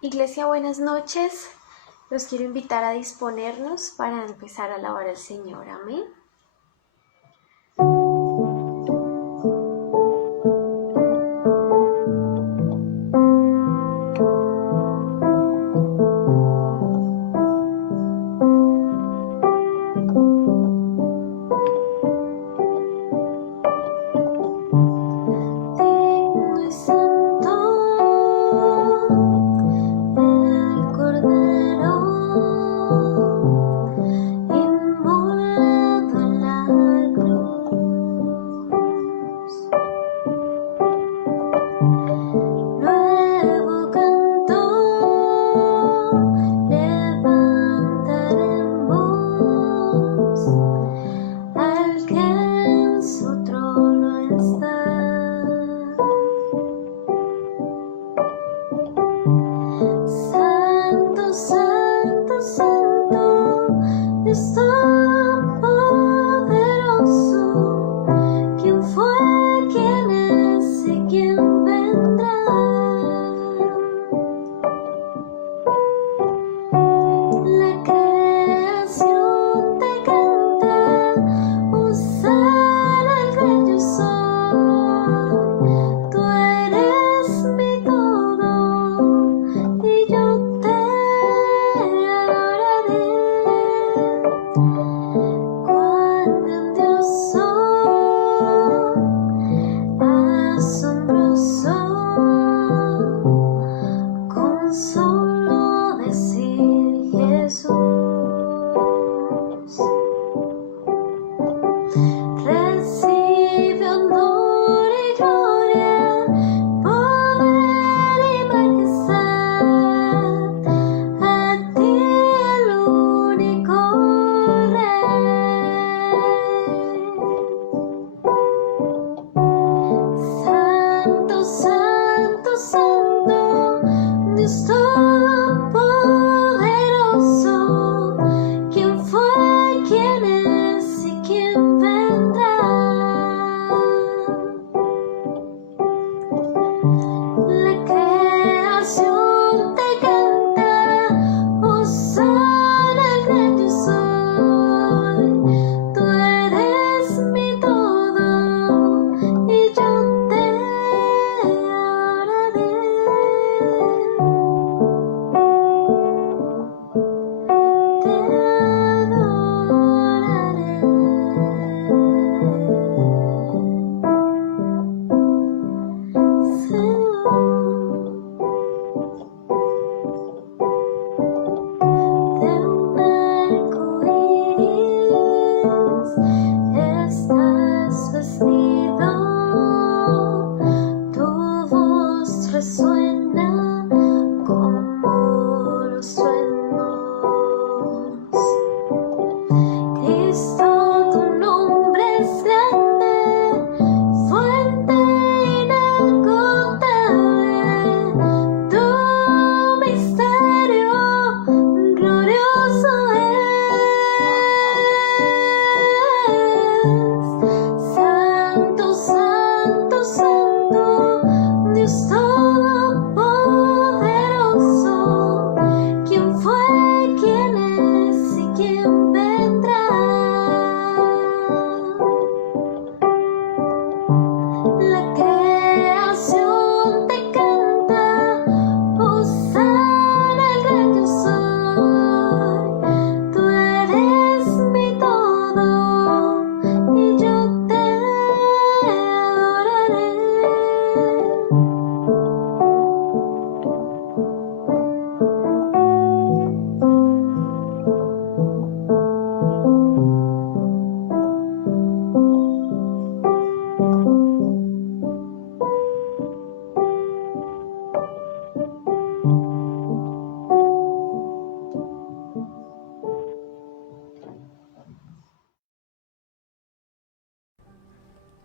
Iglesia, buenas noches. Los quiero invitar a disponernos para empezar a alabar al Señor. Amén.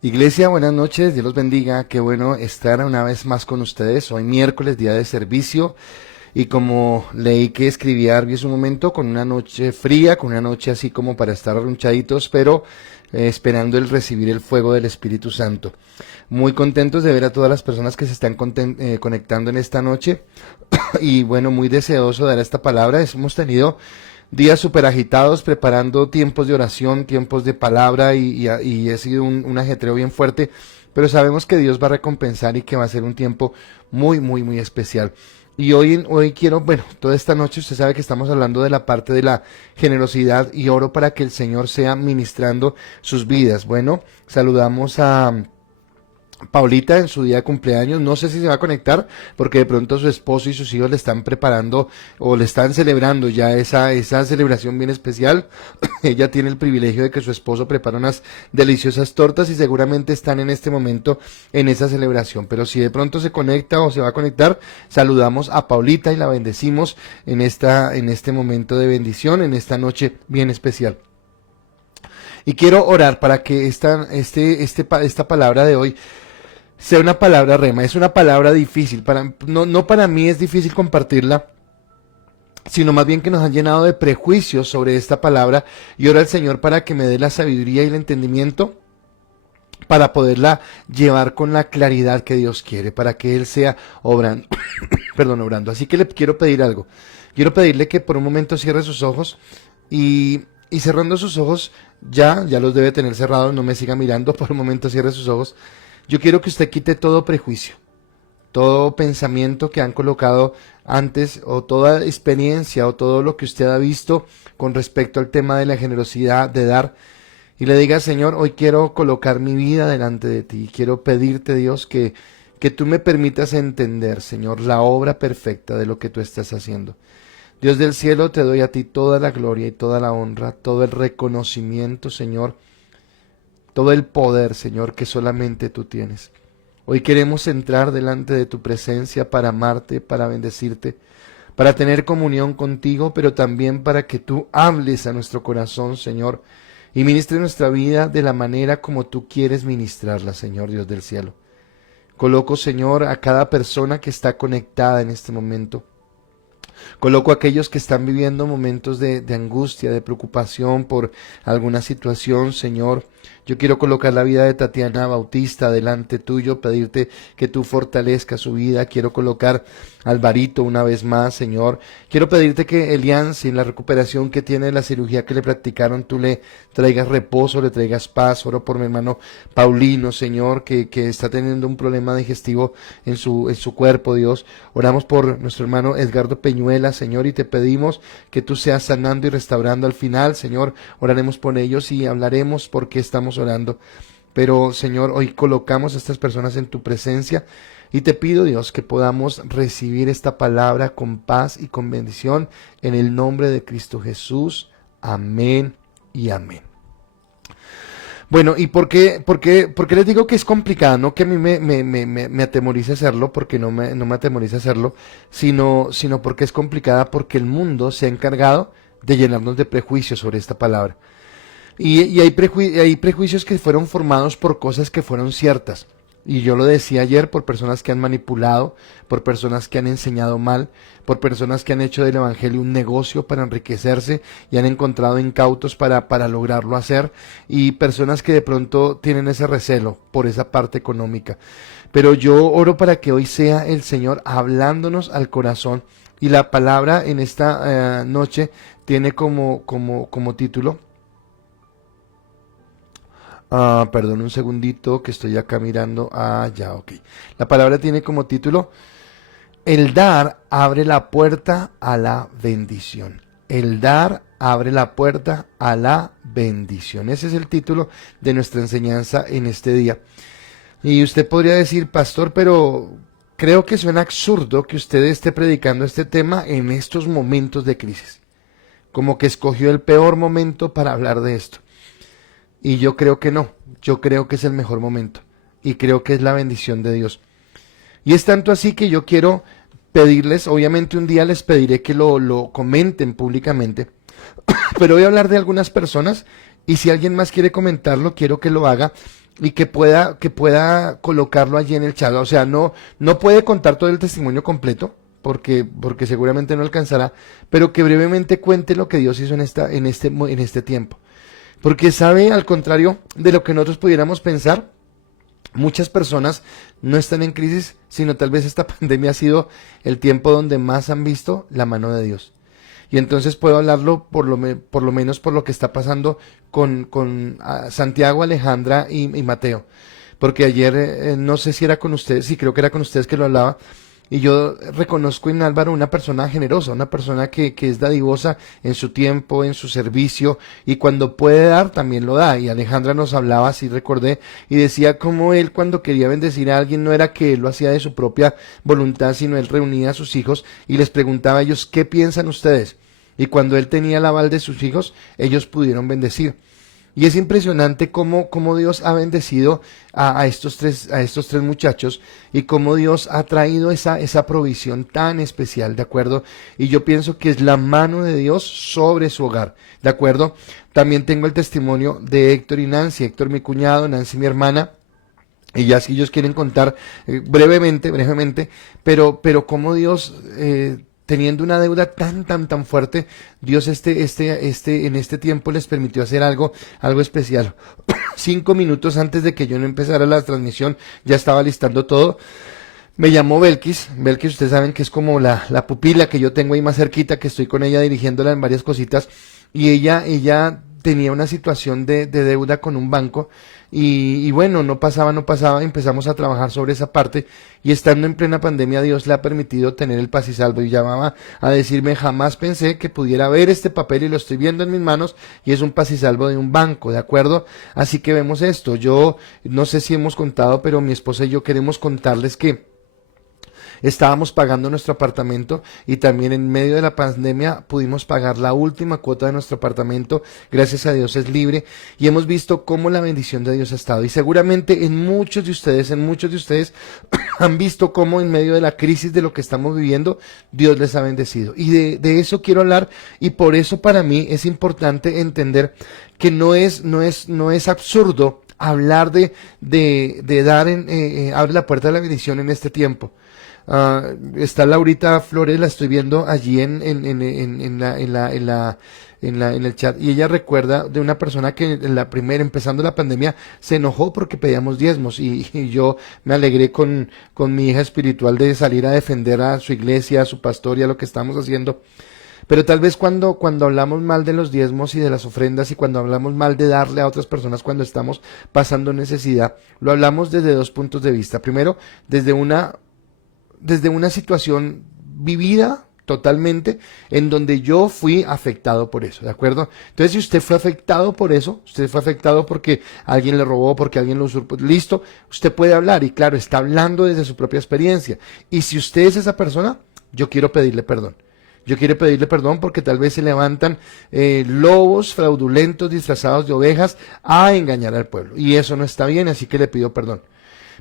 Iglesia, buenas noches, Dios los bendiga, qué bueno estar una vez más con ustedes, hoy miércoles, día de servicio, y como leí que escribía Arby hace un momento, con una noche fría, con una noche así como para estar arrunchaditos, pero esperando el recibir el fuego del Espíritu Santo. Muy contentos de ver a todas las personas que se están conectando en esta noche, y bueno, muy deseoso de dar esta palabra. Hemos tenido días súper agitados preparando tiempos de oración, tiempos de palabra y ha sido un ajetreo bien fuerte, pero sabemos que Dios va a recompensar y que va a ser un tiempo muy, muy, muy especial. Y hoy quiero, bueno, toda esta noche usted sabe que estamos hablando de la parte de la generosidad y oro para que el Señor sea ministrando sus vidas. Bueno, saludamos a Paulita en su día de cumpleaños. No sé si se va a conectar porque de pronto su esposo y sus hijos le están preparando o le están celebrando ya esa celebración bien especial. Ella tiene el privilegio de que su esposo prepara unas deliciosas tortas y seguramente están en este momento en esa celebración. Pero si de pronto se conecta o se va a conectar, saludamos a Paulita y la bendecimos en este momento de bendición, en esta noche bien especial. Y quiero orar para que esta palabra de hoy sea una palabra rema. Es una palabra difícil, no para mí es difícil compartirla, sino más bien que nos han llenado de prejuicios sobre esta palabra, y oro al Señor para que me dé la sabiduría y el entendimiento para poderla llevar con la claridad que Dios quiere, para que Él sea obrando, obrando. Así que le quiero pedir algo. Quiero pedirle que por un momento cierre sus ojos y cerrando sus ojos, ya los debe tener cerrados, no me siga mirando, por un momento cierre sus ojos. Yo quiero que usted quite todo prejuicio, todo pensamiento que han colocado antes, o toda experiencia, o todo lo que usted ha visto con respecto al tema de la generosidad, de dar, y le diga: Señor, hoy quiero colocar mi vida delante de ti, quiero pedirte, Dios, que tú me permitas entender, Señor, la obra perfecta de lo que tú estás haciendo. Dios del cielo, te doy a ti toda la gloria y toda la honra, todo el reconocimiento, Señor, todo el poder, Señor, que solamente tú tienes. Hoy queremos entrar delante de tu presencia para amarte, para bendecirte, para tener comunión contigo, pero también para que tú hables a nuestro corazón, Señor, y ministre nuestra vida de la manera como tú quieres ministrarla, Señor Dios del cielo. Coloco, Señor, a cada persona que está conectada en este momento. Coloco a aquellos que están viviendo momentos de angustia, de preocupación por alguna situación, Señor. Yo quiero colocar la vida de Tatiana Bautista delante tuyo, pedirte que tú fortalezcas su vida. Quiero colocar a Alvarito una vez más, Señor. Quiero pedirte que Elian, sin la recuperación que tiene de la cirugía que le practicaron, tú le traigas reposo, le traigas paz. Oro por mi hermano Paulino, Señor, que está teniendo un problema digestivo en su cuerpo, Dios. Oramos por nuestro hermano Edgardo Peñuela, Señor, y te pedimos que tú seas sanando y restaurando al final, Señor. Oraremos por ellos y hablaremos por qué estamos orando. Pero, Señor, hoy colocamos a estas personas en tu presencia y te pido, Dios, que podamos recibir esta palabra con paz y con bendición en el nombre de Cristo Jesús. Amén y amén. Bueno, ¿y por qué les digo que es complicada? No que a mí me atemorice hacerlo, porque no me atemoriza hacerlo, sino porque es complicada, porque el mundo se ha encargado de llenarnos de prejuicios sobre esta palabra. Y hay prejuicios que fueron formados por cosas que fueron ciertas. Y yo lo decía ayer, por personas que han manipulado, por personas que han enseñado mal, por personas que han hecho del evangelio un negocio para enriquecerse y han encontrado incautos para lograrlo hacer, y personas que de pronto tienen ese recelo por esa parte económica. Pero yo oro para que hoy sea el Señor hablándonos al corazón, y la palabra en esta noche tiene como título. Perdón un segundito que estoy acá mirando. Ya, ok. La palabra tiene como título: el dar abre la puerta a la bendición. El dar abre la puerta a la bendición. Ese es el título de nuestra enseñanza en este día. Y usted podría decir: pastor, pero creo que suena absurdo que usted esté predicando este tema en estos momentos de crisis. Como que escogió el peor momento para hablar de esto. Y yo creo que no, yo creo que es el mejor momento, y creo que es la bendición de Dios. Y es tanto así que yo quiero pedirles, obviamente un día les pediré que lo comenten públicamente, pero voy a hablar de algunas personas, y si alguien más quiere comentarlo, quiero que lo haga, y que pueda colocarlo allí en el chat. O sea, no puede contar todo el testimonio completo, porque seguramente no alcanzará, pero que brevemente cuente lo que Dios hizo en este tiempo. Porque sabe, al contrario de lo que nosotros pudiéramos pensar, Muchas personas no están en crisis, sino tal vez esta pandemia ha sido el tiempo donde más han visto la mano de Dios. Y entonces puedo hablarlo por lo menos por lo que está pasando con Santiago, Alejandra y Mateo. Porque ayer, no sé si era con ustedes, sí creo que era con ustedes que lo hablaba, y yo reconozco en Álvaro una persona generosa, una persona que es dadivosa en su tiempo, en su servicio, y cuando puede dar, también lo da. Y Alejandra nos hablaba, así recordé, y decía cómo él cuando quería bendecir a alguien no era que él lo hacía de su propia voluntad, sino él reunía a sus hijos y les preguntaba a ellos, ¿qué piensan ustedes? Y cuando él tenía el aval de sus hijos, ellos pudieron bendecir. Y es impresionante cómo Dios ha bendecido a estos tres muchachos y cómo Dios ha traído esa provisión tan especial, ¿de acuerdo? Y yo pienso que es la mano de Dios sobre su hogar, ¿de acuerdo? También tengo el testimonio de Héctor y Nancy, Héctor mi cuñado, Nancy mi hermana. Y ya si ellos quieren contar brevemente, pero cómo Dios, teniendo una deuda tan fuerte, Dios en este tiempo les permitió hacer algo especial. 5 minutos antes de que yo no empezara la transmisión, ya estaba listando todo. Me llamó Belkis, ustedes saben que es como la pupila que yo tengo ahí más cerquita, que estoy con ella dirigiéndola en varias cositas, y ella tenía una situación de deuda con un banco, y bueno, no pasaba, empezamos a trabajar sobre esa parte, y estando en plena pandemia Dios le ha permitido tener el paz y salvo, y llamaba a decirme, jamás pensé que pudiera ver este papel, y lo estoy viendo en mis manos, y es un paz y salvo de un banco, ¿de acuerdo? Así que vemos esto. Yo no sé si hemos contado, pero mi esposa y yo queremos contarles que estábamos pagando nuestro apartamento y también en medio de la pandemia pudimos pagar la última cuota de nuestro apartamento. Gracias a Dios es libre y hemos visto cómo la bendición de Dios ha estado. Y seguramente en muchos de ustedes han visto cómo en medio de la crisis de lo que estamos viviendo, Dios les ha bendecido. Y de eso quiero hablar, y por eso para mí es importante entender que no es absurdo hablar de dar abre la puerta de la bendición en este tiempo. Está Laurita Flores, la estoy viendo allí en el chat, y ella recuerda de una persona que en la primera, empezando la pandemia, se enojó porque pedíamos diezmos, y yo me alegré con mi hija espiritual de salir a defender a su iglesia, a su pastor y a lo que estamos haciendo. Pero tal vez cuando hablamos mal de los diezmos y de las ofrendas, y cuando hablamos mal de darle a otras personas cuando estamos pasando necesidad, lo hablamos desde dos puntos de vista. Primero, desde una situación vivida totalmente, en donde yo fui afectado por eso, ¿de acuerdo? Entonces, si usted fue afectado por eso, usted fue afectado porque alguien le robó, porque alguien lo usurpó, listo, usted puede hablar, y claro, está hablando desde su propia experiencia. Y si usted es esa persona, yo quiero pedirle perdón. Yo quiero pedirle perdón porque tal vez se levantan lobos fraudulentos disfrazados de ovejas a engañar al pueblo. Y eso no está bien, así que le pido perdón.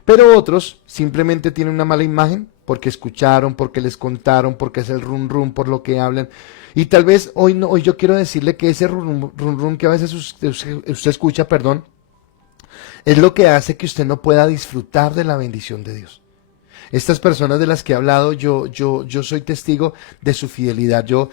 Pero otros simplemente tienen una mala imagen porque escucharon, porque les contaron, porque es el rum rum, por lo que hablan. Y tal vez hoy yo quiero decirle que ese rum rum que a veces usted escucha, perdón, es lo que hace que usted no pueda disfrutar de la bendición de Dios. Estas personas de las que he hablado, yo soy testigo de su fidelidad. Yo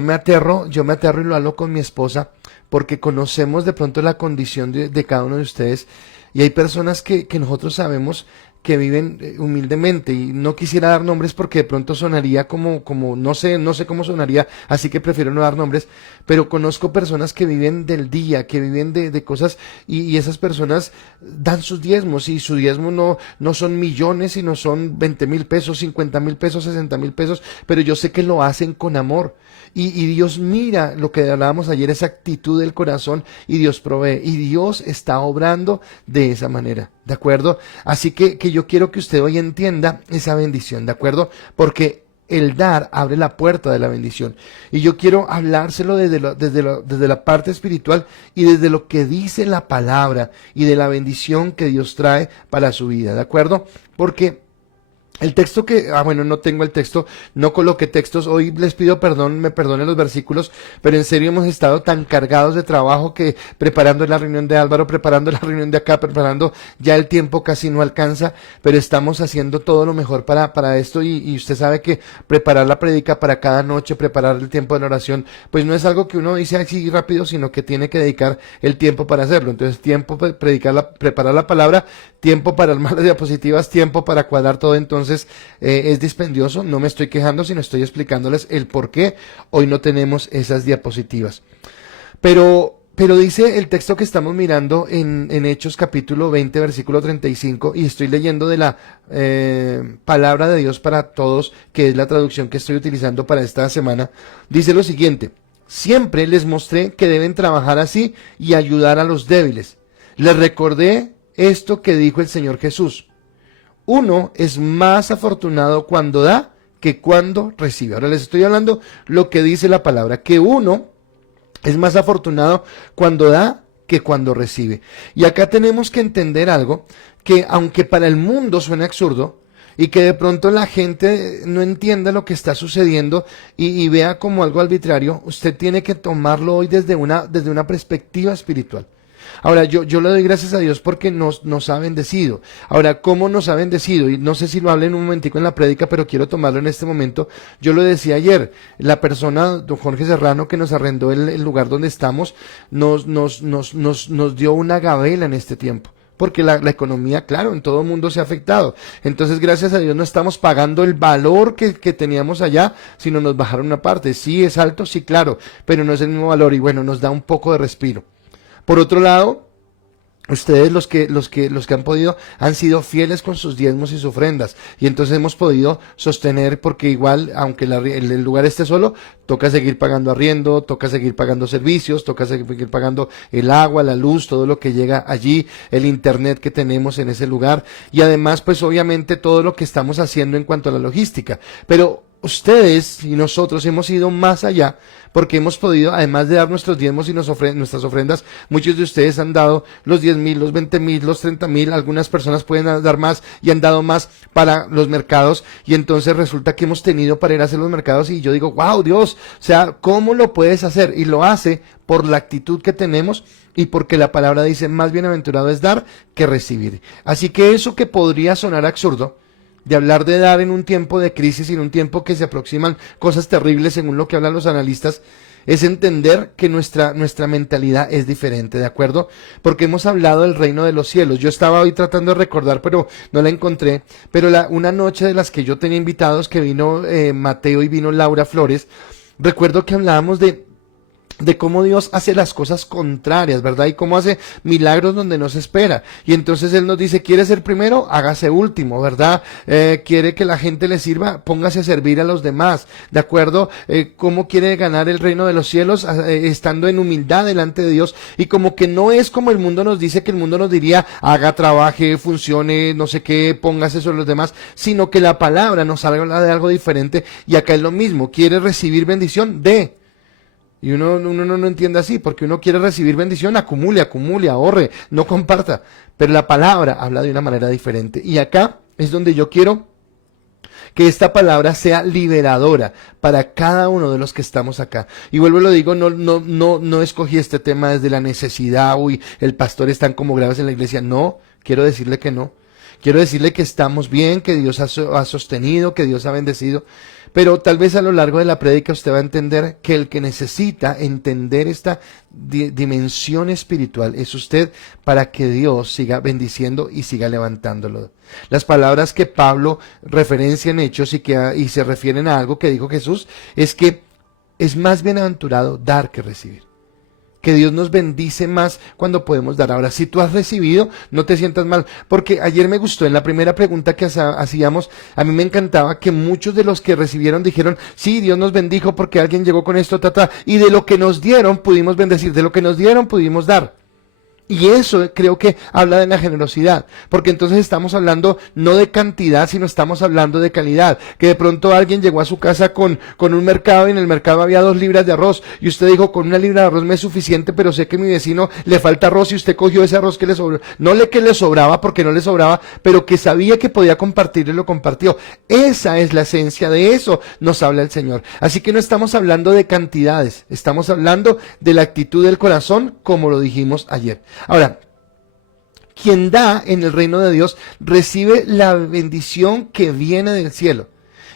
me aterro y lo hablo con mi esposa, porque conocemos de pronto la condición de cada uno de ustedes. Y hay personas que nosotros sabemos que viven humildemente, y no quisiera dar nombres porque de pronto sonaría como no sé cómo sonaría, así que prefiero no dar nombres, pero conozco personas que viven del día, que viven de cosas, y esas personas dan sus diezmos, y su diezmo no son millones, sino son 20,000 pesos, 50,000 pesos, 60,000 pesos, pero yo sé que lo hacen con amor. Y Dios mira lo que hablábamos ayer, esa actitud del corazón, y Dios provee, y Dios está obrando de esa manera, ¿de acuerdo? Así que yo quiero que usted hoy entienda esa bendición, ¿de acuerdo? Porque el dar abre la puerta de la bendición, y yo quiero hablárselo desde la parte espiritual, y desde lo que dice la palabra, y de la bendición que Dios trae para su vida, ¿de acuerdo? Porque El texto bueno, no tengo el texto, no coloqué textos, hoy les pido perdón, me perdonen los versículos, pero en serio hemos estado tan cargados de trabajo que preparando la reunión de Álvaro, preparando la reunión de acá, preparando, ya el tiempo casi no alcanza, pero estamos haciendo todo lo mejor para esto y usted sabe que preparar la prédica para cada noche, preparar el tiempo de la oración, pues no es algo que uno dice así rápido, sino que tiene que dedicar el tiempo para hacerlo. Entonces, tiempo para preparar la palabra, tiempo para armar las diapositivas, tiempo para cuadrar todo. Entonces es dispendioso, no me estoy quejando, sino estoy explicándoles el por qué hoy no tenemos esas diapositivas. Pero dice el texto que estamos mirando en Hechos capítulo 20, versículo 35, y estoy leyendo de la palabra de Dios para todos, que es la traducción que estoy utilizando para esta semana. Dice lo siguiente: siempre les mostré que deben trabajar así y ayudar a los débiles. Les recordé esto que dijo el Señor Jesús: uno es más afortunado cuando da que cuando recibe. Ahora les estoy hablando lo que dice la palabra, que uno es más afortunado cuando da que cuando recibe. Y acá tenemos que entender algo que, aunque para el mundo suene absurdo, y que de pronto la gente no entienda lo que está sucediendo y vea como algo arbitrario, usted tiene que tomarlo hoy desde una perspectiva espiritual. Ahora, yo le doy gracias a Dios porque nos ha bendecido. Ahora, ¿cómo nos ha bendecido? Y no sé si lo hablé en un momentico en la prédica, pero quiero tomarlo en este momento. Yo lo decía ayer, la persona, don Jorge Serrano, que nos arrendó el lugar donde estamos, nos dio una gabela en este tiempo. Porque la economía, claro, en todo el mundo se ha afectado. Entonces, gracias a Dios no estamos pagando el valor que teníamos allá, sino nos bajaron una parte. Sí, es alto, sí, claro, pero no es el mismo valor y bueno, nos da un poco de respiro. Por otro lado, ustedes los que han podido han sido fieles con sus diezmos y sus ofrendas, y entonces hemos podido sostener, porque igual, aunque el lugar esté solo, toca seguir pagando arriendo, toca seguir pagando servicios, toca seguir pagando el agua, la luz, todo lo que llega allí, el internet que tenemos en ese lugar, y además pues obviamente todo lo que estamos haciendo en cuanto a la logística. Pero ustedes y nosotros hemos ido más allá, porque hemos podido, además de dar nuestros diezmos y nuestras ofrendas, muchos de ustedes han dado los 10,000, los 20,000, los 30,000, algunas personas pueden dar más y han dado más para los mercados, y entonces resulta que hemos tenido para ir a hacer los mercados, y yo digo, wow, Dios, o sea, ¿cómo lo puedes hacer? Y lo hace por la actitud que tenemos y porque la palabra dice, más bienaventurado es dar que recibir. Así que eso que podría sonar absurdo, de hablar de dar en un tiempo de crisis y en un tiempo que se aproximan cosas terribles según lo que hablan los analistas, es entender que nuestra mentalidad es diferente, ¿de acuerdo? Porque hemos hablado del reino de los cielos. Yo estaba hoy tratando de recordar, pero no la encontré, pero una noche de las que yo tenía invitados, que vino Mateo y vino Laura Flores, recuerdo que hablábamos de cómo Dios hace las cosas contrarias, ¿verdad? Y cómo hace milagros donde no se espera. Y entonces Él nos dice, ¿quiere ser primero? Hágase último, ¿verdad? ¿Quiere que la gente le sirva? Póngase a servir a los demás, ¿de acuerdo? ¿Cómo quiere ganar el reino de los cielos? Estando en humildad delante de Dios. Y como que no es como el mundo nos dice, que el mundo nos diría, haga, trabaje, funcione, no sé qué, póngase sobre los demás, sino que la palabra nos habla de algo diferente. Y acá es lo mismo, ¿quiere recibir bendición? Dé. Y uno no entiende así, porque uno quiere recibir bendición, acumule, ahorre, no comparta. Pero la palabra habla de una manera diferente. Y acá es donde yo quiero que esta palabra sea liberadora para cada uno de los que estamos acá. Y vuelvo y lo digo, no escogí este tema desde la necesidad, uy, el pastor están como graves en la iglesia. No, quiero decirle que no. Quiero decirle que estamos bien, que Dios ha sostenido, que Dios ha bendecido, pero tal vez a lo largo de la prédica usted va a entender que el que necesita entender esta dimensión espiritual es usted, para que Dios siga bendiciendo y siga levantándolo. Las palabras que Pablo referencia en Hechos y se refieren a algo que dijo Jesús es que es más bienaventurado dar que recibir. Que Dios nos bendice más cuando podemos dar. Ahora, si tú has recibido, no te sientas mal, porque ayer me gustó, en la primera pregunta que hacíamos, a mí me encantaba que muchos de los que recibieron dijeron, sí, Dios nos bendijo porque alguien llegó con esto, y de lo que nos dieron pudimos bendecir, de lo que nos dieron pudimos dar. Y eso creo que habla de la generosidad, porque entonces estamos hablando no de cantidad, sino estamos hablando de calidad. Que de pronto alguien llegó a su casa con un mercado y en el mercado había 2 libras de arroz y usted dijo, con 1 libra de arroz me es suficiente, pero sé que a mi vecino le falta arroz y usted cogió ese arroz que le sobró. No le que le sobraba porque no le sobraba, pero que sabía que podía compartir y lo compartió. Esa es la esencia, de eso nos habla el Señor. Así que no estamos hablando de cantidades, estamos hablando de la actitud del corazón, como lo dijimos ayer. Ahora, quien da en el reino de Dios recibe la bendición que viene del cielo.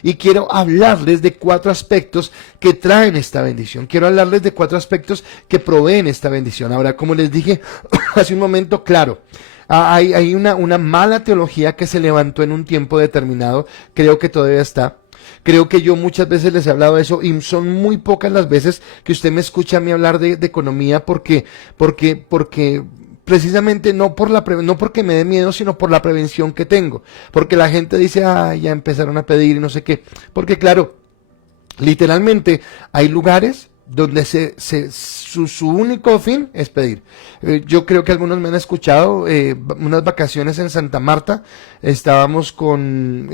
Y quiero hablarles de 4 aspectos que traen esta bendición. Quiero hablarles de 4 aspectos que proveen esta bendición. Ahora, como les dije hace un momento, claro, hay una mala teología que se levantó en un tiempo determinado. Creo que todavía está. Creo que yo muchas veces les he hablado de eso y son muy pocas las veces que usted me escucha a mí hablar de economía porque precisamente no porque me dé miedo, sino por la prevención que tengo. Porque la gente dice, ya empezaron a pedir y no sé qué. Porque claro, literalmente hay lugares donde su único fin es pedir. Yo creo que algunos me han escuchado, unas vacaciones en Santa Marta, estábamos con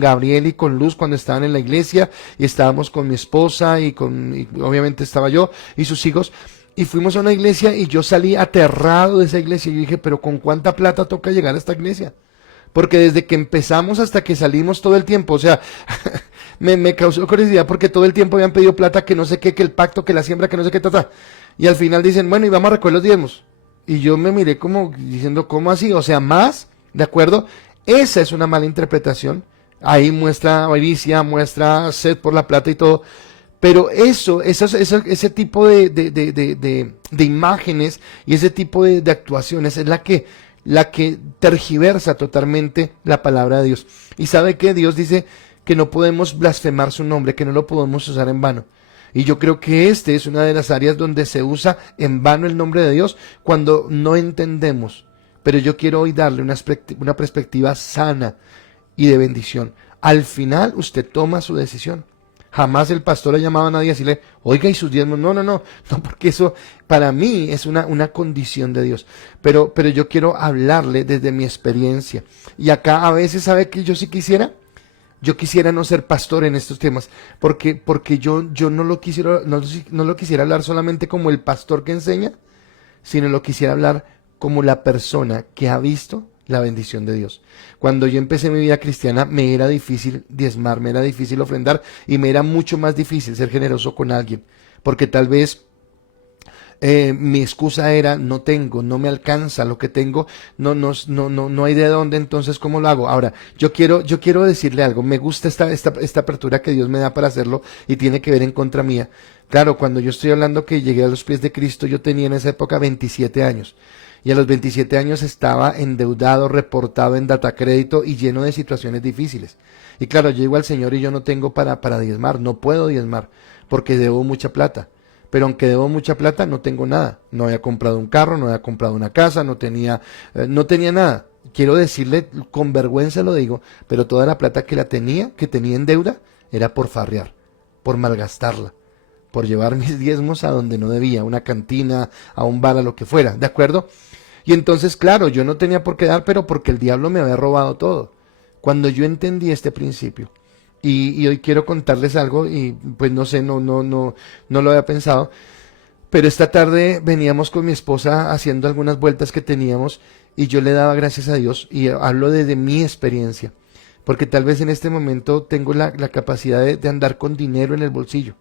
Gabriel y con Luz cuando estaban en la iglesia, y estábamos con mi esposa y obviamente estaba yo y sus hijos, y fuimos a una iglesia y yo salí aterrado de esa iglesia y dije, pero ¿con cuánta plata toca llegar a esta iglesia? Porque desde que empezamos hasta que salimos todo el tiempo, o sea, me causó curiosidad porque todo el tiempo habían pedido plata, que no sé qué, que el pacto, que la siembra, que no sé qué, y al final dicen, bueno, y vamos a recoger los diezmos. Y yo me miré como diciendo, ¿cómo así? O sea, más, ¿de acuerdo? Esa es una mala interpretación. Ahí muestra avaricia, muestra sed por la plata y todo. Pero ese tipo de imágenes y ese tipo de actuaciones es la que tergiversa totalmente la palabra de Dios. Y sabe que Dios dice que no podemos blasfemar su nombre, que no lo podemos usar en vano. Y yo creo que este es una de las áreas donde se usa en vano el nombre de Dios cuando no entendemos. Pero yo quiero hoy darle una perspectiva sana y de bendición. Al final usted toma su decisión. Jamás el pastor ha llamado a nadie a decirle, oiga, y sus diezmos. No, porque eso para mí es una condición de Dios. Pero yo quiero hablarle desde mi experiencia. Y acá a veces, ¿sabe que yo sí quisiera? Yo quisiera no ser pastor en estos temas, porque yo no lo quisiera hablar solamente como el pastor que enseña, sino lo quisiera hablar como la persona que ha visto la bendición de Dios. Cuando yo empecé mi vida cristiana, me era difícil diezmar, me era difícil ofrendar y me era mucho más difícil ser generoso con alguien, porque tal vez mi excusa era, no tengo, no me alcanza lo que tengo, no hay de dónde, entonces ¿cómo lo hago? Ahora, yo quiero decirle algo, me gusta esta apertura que Dios me da para hacerlo y tiene que ver en contra mía. Claro, cuando yo estoy hablando que llegué a los pies de Cristo, yo tenía en esa época 27 años. Y a los 27 años estaba endeudado, reportado en datacrédito y lleno de situaciones difíciles. Y claro, yo llego al Señor y yo no tengo para diezmar, no puedo diezmar, porque debo mucha plata. Pero aunque debo mucha plata, no tengo nada. No había comprado un carro, no había comprado una casa, no tenía nada. Quiero decirle, con vergüenza lo digo, pero toda la plata que tenía en deuda, era por farrear, por malgastarla, por llevar mis diezmos a donde no debía, a una cantina, a un bar, a lo que fuera, ¿de acuerdo? Y entonces, claro, yo no tenía por qué dar, pero porque el diablo me había robado todo. Cuando yo entendí este principio, y hoy quiero contarles algo, y pues no sé, no lo había pensado, pero esta tarde veníamos con mi esposa haciendo algunas vueltas que teníamos, y yo le daba gracias a Dios, y hablo desde mi experiencia, porque tal vez en este momento tengo la capacidad de andar con dinero en el bolsillo,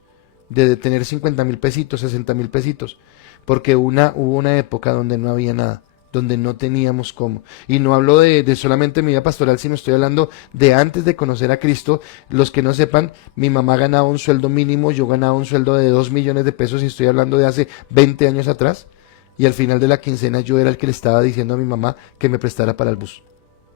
de tener 50,000 pesitos, 60,000 pesitos, porque hubo una época donde no había nada, donde no teníamos cómo. Y no hablo de solamente mi vida pastoral, sino estoy hablando de antes de conocer a Cristo. Los que no sepan, mi mamá ganaba un sueldo mínimo, yo ganaba un sueldo de 2 millones de pesos, y estoy hablando de hace 20 años atrás, y al final de la quincena yo era el que le estaba diciendo a mi mamá que me prestara para el bus.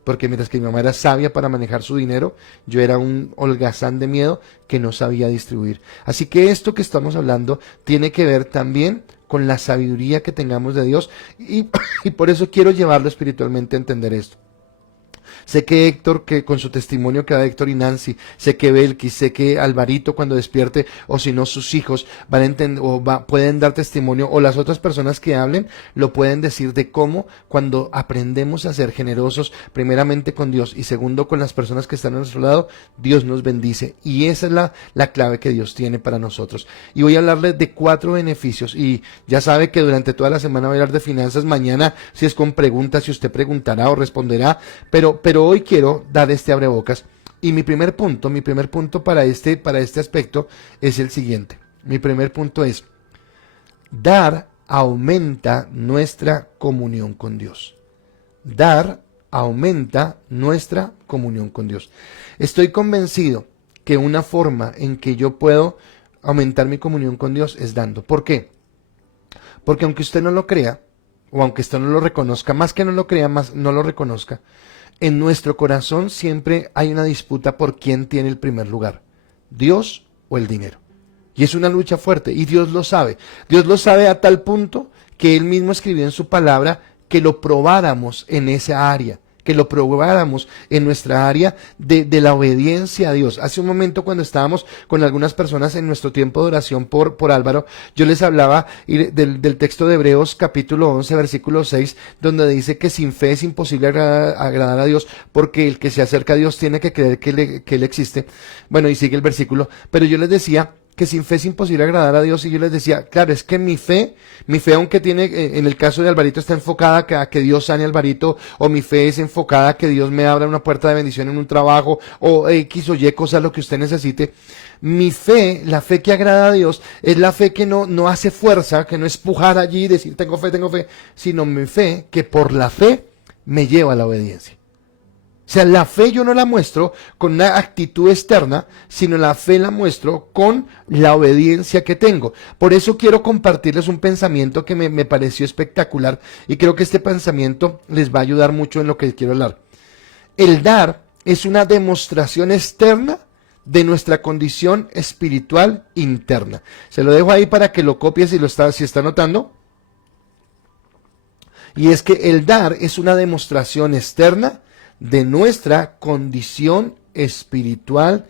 Porque mientras que mi mamá era sabia para manejar su dinero, yo era un holgazán de miedo que no sabía distribuir. Así que esto que estamos hablando tiene que ver también con la sabiduría que tengamos de Dios, y por eso quiero llevarlo espiritualmente a entender esto. Sé que Héctor, que con su testimonio que da Héctor y Nancy, sé que Belkis, sé que Alvarito cuando despierte, o si no sus hijos, van a entender, pueden dar testimonio, o las otras personas que hablen, lo pueden decir de cómo cuando aprendemos a ser generosos, primeramente con Dios y segundo con las personas que están a nuestro lado, Dios nos bendice. Y esa es la clave que Dios tiene para nosotros. Y voy a hablarles de 4 beneficios, y ya sabe que durante toda la semana voy a hablar de finanzas. Mañana, si es con preguntas, si usted preguntará o responderá, pero hoy quiero dar este abrebocas. Y mi primer punto para este aspecto es el siguiente. Mi primer punto es: dar aumenta nuestra comunión con Dios. Dar aumenta nuestra comunión con Dios. Estoy convencido que una forma en que yo puedo aumentar mi comunión con Dios es dando. ¿Por qué? Porque aunque usted no lo crea, o aunque usted no lo reconozca, más que no lo crea, más no lo reconozca, en nuestro corazón siempre hay una disputa por quién tiene el primer lugar, Dios o el dinero. Y es una lucha fuerte, y Dios lo sabe. Dios lo sabe a tal punto que Él mismo escribió en su palabra que lo probáramos en esa área, que lo probáramos en nuestra área de la obediencia a Dios. Hace un momento, cuando estábamos con algunas personas en nuestro tiempo de oración por Álvaro, yo les hablaba del texto de Hebreos capítulo 11, versículo 6, donde dice que sin fe es imposible agradar a Dios, porque el que se acerca a Dios tiene que creer que Él existe. Bueno, y sigue el versículo, pero yo les decía que sin fe es imposible agradar a Dios, y yo les decía, claro, es que mi fe aunque tiene, en el caso de Alvarito, está enfocada a que Dios sane a Alvarito, o mi fe es enfocada a que Dios me abra una puerta de bendición en un trabajo, o X o Y cosa, lo que usted necesite. Mi fe, la fe que agrada a Dios, es la fe que no hace fuerza, que no es pujar allí y decir tengo fe, sino mi fe que por la fe me lleva a la obediencia. O sea, la fe yo no la muestro con una actitud externa, sino la fe la muestro con la obediencia que tengo. Por eso quiero compartirles un pensamiento que me pareció espectacular, y creo que este pensamiento les va a ayudar mucho en lo que quiero hablar. El dar es una demostración externa de nuestra condición espiritual interna. Se lo dejo ahí para que lo copie si está notando. Y es que el dar es una demostración externa de nuestra condición espiritual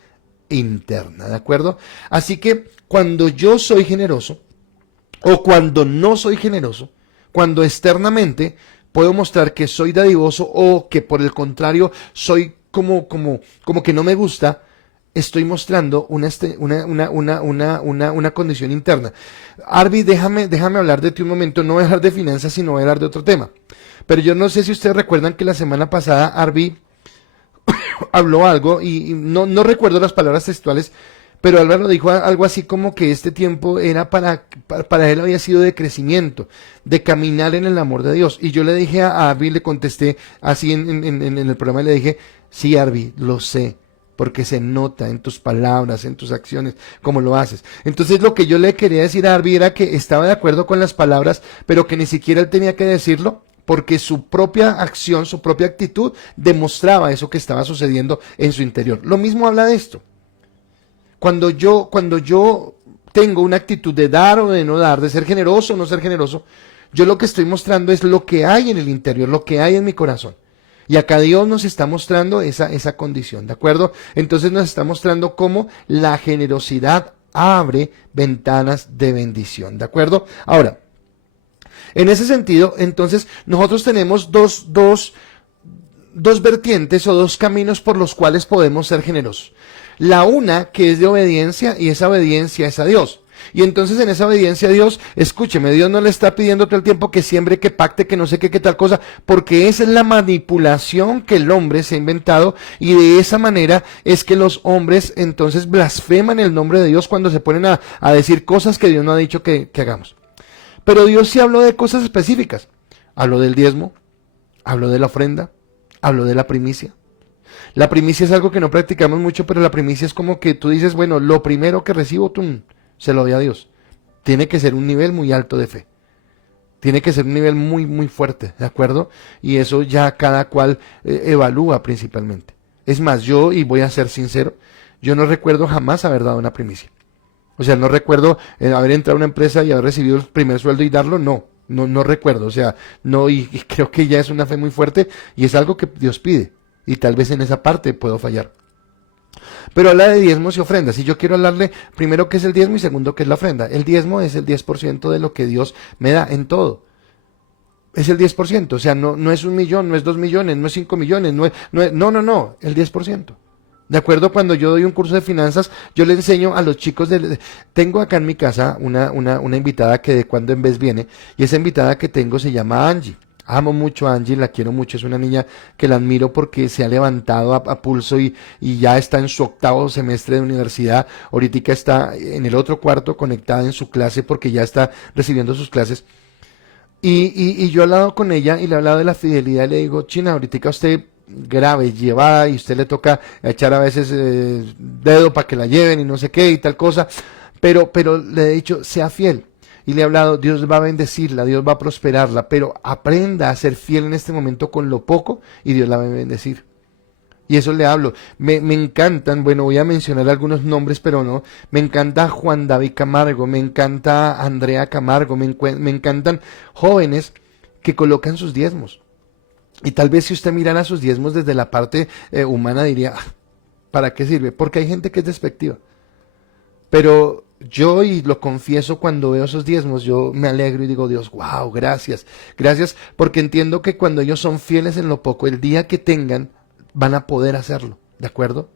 interna, ¿de acuerdo? Así que cuando yo soy generoso, o cuando no soy generoso, cuando externamente puedo mostrar que soy dadivoso, o que por el contrario soy como que no me gusta, estoy mostrando una condición interna. Arby, déjame hablar de ti un momento. No voy a hablar de finanzas, sino voy a hablar de otro tema. Pero yo no sé si ustedes recuerdan que la semana pasada Arby habló algo, y no recuerdo las palabras textuales, pero Álvaro dijo algo así como que este tiempo era para él, había sido de crecimiento, de caminar en el amor de Dios. Y yo le dije a Arby, le contesté así en el programa, y le dije, sí, Arby, lo sé, porque se nota en tus palabras, en tus acciones, cómo lo haces. Entonces lo que yo le quería decir a Arby era que estaba de acuerdo con las palabras, pero que ni siquiera él tenía que decirlo, porque su propia acción, su propia actitud demostraba eso que estaba sucediendo en su interior. Lo mismo habla de esto. Cuando yo tengo una actitud de dar o de no dar, de ser generoso o no ser generoso, yo lo que estoy mostrando es lo que hay en el interior, lo que hay en mi corazón. Y acá Dios nos está mostrando esa condición, ¿de acuerdo? Entonces nos está mostrando cómo la generosidad abre ventanas de bendición, ¿de acuerdo? Ahora, en ese sentido, entonces, nosotros tenemos dos vertientes o dos caminos por los cuales podemos ser generosos. La una, que es de obediencia, y esa obediencia es a Dios. Y entonces en esa obediencia a Dios, escúcheme, Dios no le está pidiendo todo el tiempo que siembre, que pacte, que no sé qué tal cosa, porque esa es la manipulación que el hombre se ha inventado, y de esa manera es que los hombres entonces blasfeman el nombre de Dios cuando se ponen a decir cosas que Dios no ha dicho que hagamos. Pero Dios sí habló de cosas específicas. Habló del diezmo, habló de la ofrenda, habló de la primicia. La primicia es algo que no practicamos mucho, pero la primicia es como que tú dices, bueno, lo primero que recibo, se lo doy a Dios. Tiene que ser un nivel muy alto de fe. Tiene que ser un nivel muy, muy fuerte, ¿de acuerdo? Y eso ya cada cual evalúa principalmente. Es más, y voy a ser sincero, yo no recuerdo jamás haber dado una primicia. O sea, no recuerdo haber entrado a una empresa y haber recibido el primer sueldo y darlo, no recuerdo. O sea, no, y creo que ya es una fe muy fuerte, y es algo que Dios pide. y tal vez en esa parte puedo fallar. Pero habla de diezmos y ofrendas, y yo quiero hablarle primero qué es el diezmo y segundo qué es la ofrenda. El diezmo es el 10% de lo que Dios me da en todo. Es el 10%, o sea, no es 1.000.000, no es 2.000.000, no es 5.000.000, no, el 10%. De acuerdo, cuando yo doy un curso de finanzas, yo le enseño a los chicos, tengo acá en mi casa una invitada que de cuando en vez viene, y esa invitada que tengo se llama Angie. Amo mucho a Angie, la quiero mucho, es una niña que la admiro porque se ha levantado a pulso y ya está en su 8º semestre de universidad. Ahorita está en el otro cuarto conectada en su clase porque ya está recibiendo sus clases. Y yo he hablado con ella y le he hablado de la fidelidad y le digo, China, ahorita usted grave, llevada y usted le toca echar a veces dedo para que la lleven y no sé qué y tal cosa, pero le he dicho, sea fiel. Y le he hablado, Dios va a bendecirla, Dios va a prosperarla, pero aprenda a ser fiel en este momento con lo poco y Dios la va a bendecir. Y eso le hablo. Me encantan, bueno, voy a mencionar algunos nombres, pero no. Me encanta Juan David Camargo, me encanta Andrea Camargo, me encantan jóvenes que colocan sus diezmos. Y tal vez si usted mirara sus diezmos desde la parte humana diría, ¿para qué sirve? Porque hay gente que es despectiva. Pero yo, y lo confieso, cuando veo esos diezmos, yo me alegro y digo, Dios, wow, gracias. Gracias, porque entiendo que cuando ellos son fieles en lo poco, el día que tengan, van a poder hacerlo, ¿de acuerdo?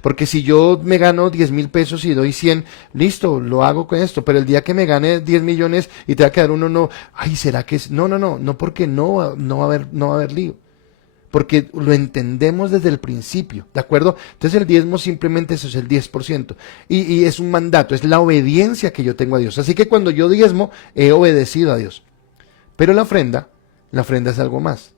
Porque si yo me gano 10.000 pesos y doy 100, listo, lo hago con esto, pero el día que me gane 10 millones y te va a quedar uno, no, ay, ¿será que es? No, porque no va a haber lío. Porque lo entendemos desde el principio, ¿de acuerdo? Entonces el diezmo simplemente eso es el 10%. Y es un mandato, es la obediencia que yo tengo a Dios. Así que cuando yo diezmo, he obedecido a Dios. Pero la ofrenda es algo más.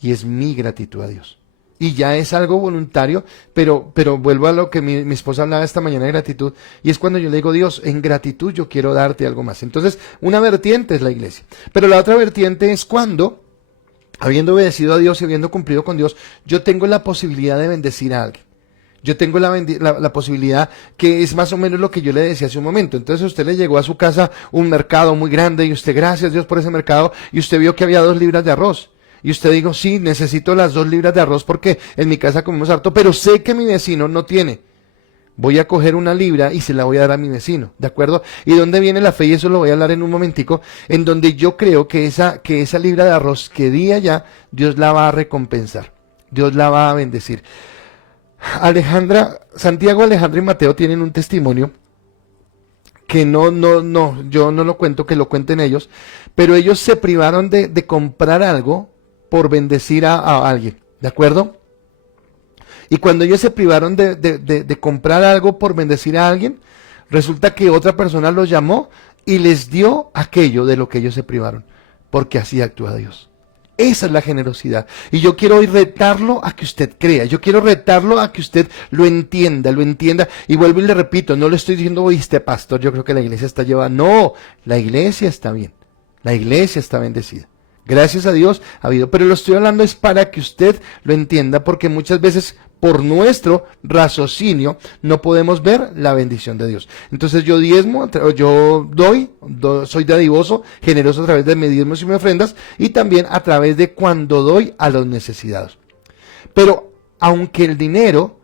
Y es mi gratitud a Dios. Y ya es algo voluntario, pero vuelvo a lo que mi esposa hablaba esta mañana de gratitud, y es cuando yo le digo, Dios, en gratitud yo quiero darte algo más. Entonces, una vertiente es la iglesia. Pero la otra vertiente es cuando, habiendo obedecido a Dios y habiendo cumplido con Dios, yo tengo la posibilidad de bendecir a alguien. Yo tengo la posibilidad, que es más o menos lo que yo le decía hace un momento. Entonces usted le llegó a su casa un mercado muy grande y usted, gracias Dios por ese mercado, y usted vio que había 2 libras de arroz. Y usted dijo, sí, necesito las 2 libras de arroz porque en mi casa comemos harto, pero sé que mi vecino no tiene. Voy a coger 1 libra y se la voy a dar a mi vecino, ¿de acuerdo? ¿Y dónde viene la fe? Y eso lo voy a hablar en un momentico, en donde yo creo que esa libra de arroz que di allá, Dios la va a recompensar, Dios la va a bendecir. Santiago, Alejandra y Mateo tienen un testimonio que yo no lo cuento, que lo cuenten ellos, pero ellos se privaron de comprar algo por bendecir a alguien, ¿de acuerdo? Y cuando ellos se privaron de comprar algo por bendecir a alguien, resulta que otra persona los llamó y les dio aquello de lo que ellos se privaron, porque así actúa Dios. Esa es la generosidad. Y yo quiero hoy retarlo a que usted crea. Yo quiero retarlo a que usted lo entienda. Y vuelvo y le repito, no le estoy diciendo, oíste, pastor, yo creo que la iglesia está llevada. No, la iglesia está bien. La iglesia está bendecida. Gracias a Dios ha habido. Pero lo estoy hablando es para que usted lo entienda, porque muchas veces por nuestro raciocinio no podemos ver la bendición de Dios. Entonces yo diezmo, yo soy dadivoso, generoso a través de mis diezmos y mis ofrendas, y también a través de cuando doy a los necesitados. Pero aunque el dinero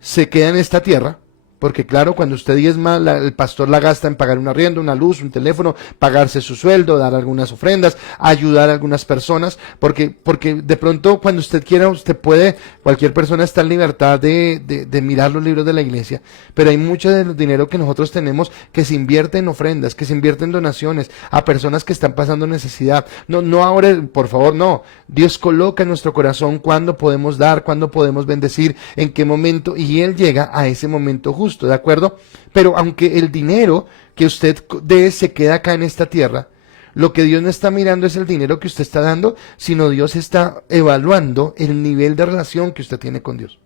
se queda en esta tierra, porque claro, cuando usted diezma, el pastor la gasta en pagar un arriendo, una luz, un teléfono, pagarse su sueldo, dar algunas ofrendas, ayudar a algunas personas, porque de pronto cuando usted quiera, usted puede, cualquier persona está en libertad de mirar los libros de la iglesia, pero hay mucho del dinero que nosotros tenemos que se invierte en ofrendas, que se invierte en donaciones a personas que están pasando necesidad. No ahora, por favor, no. Dios coloca en nuestro corazón cuándo podemos dar, cuándo podemos bendecir, en qué momento, y Él llega a ese momento justo. ¿De acuerdo? Pero aunque el dinero que usted dé se queda acá en esta tierra, lo que Dios no está mirando es el dinero que usted está dando, sino Dios está evaluando el nivel de relación que usted tiene con Dios.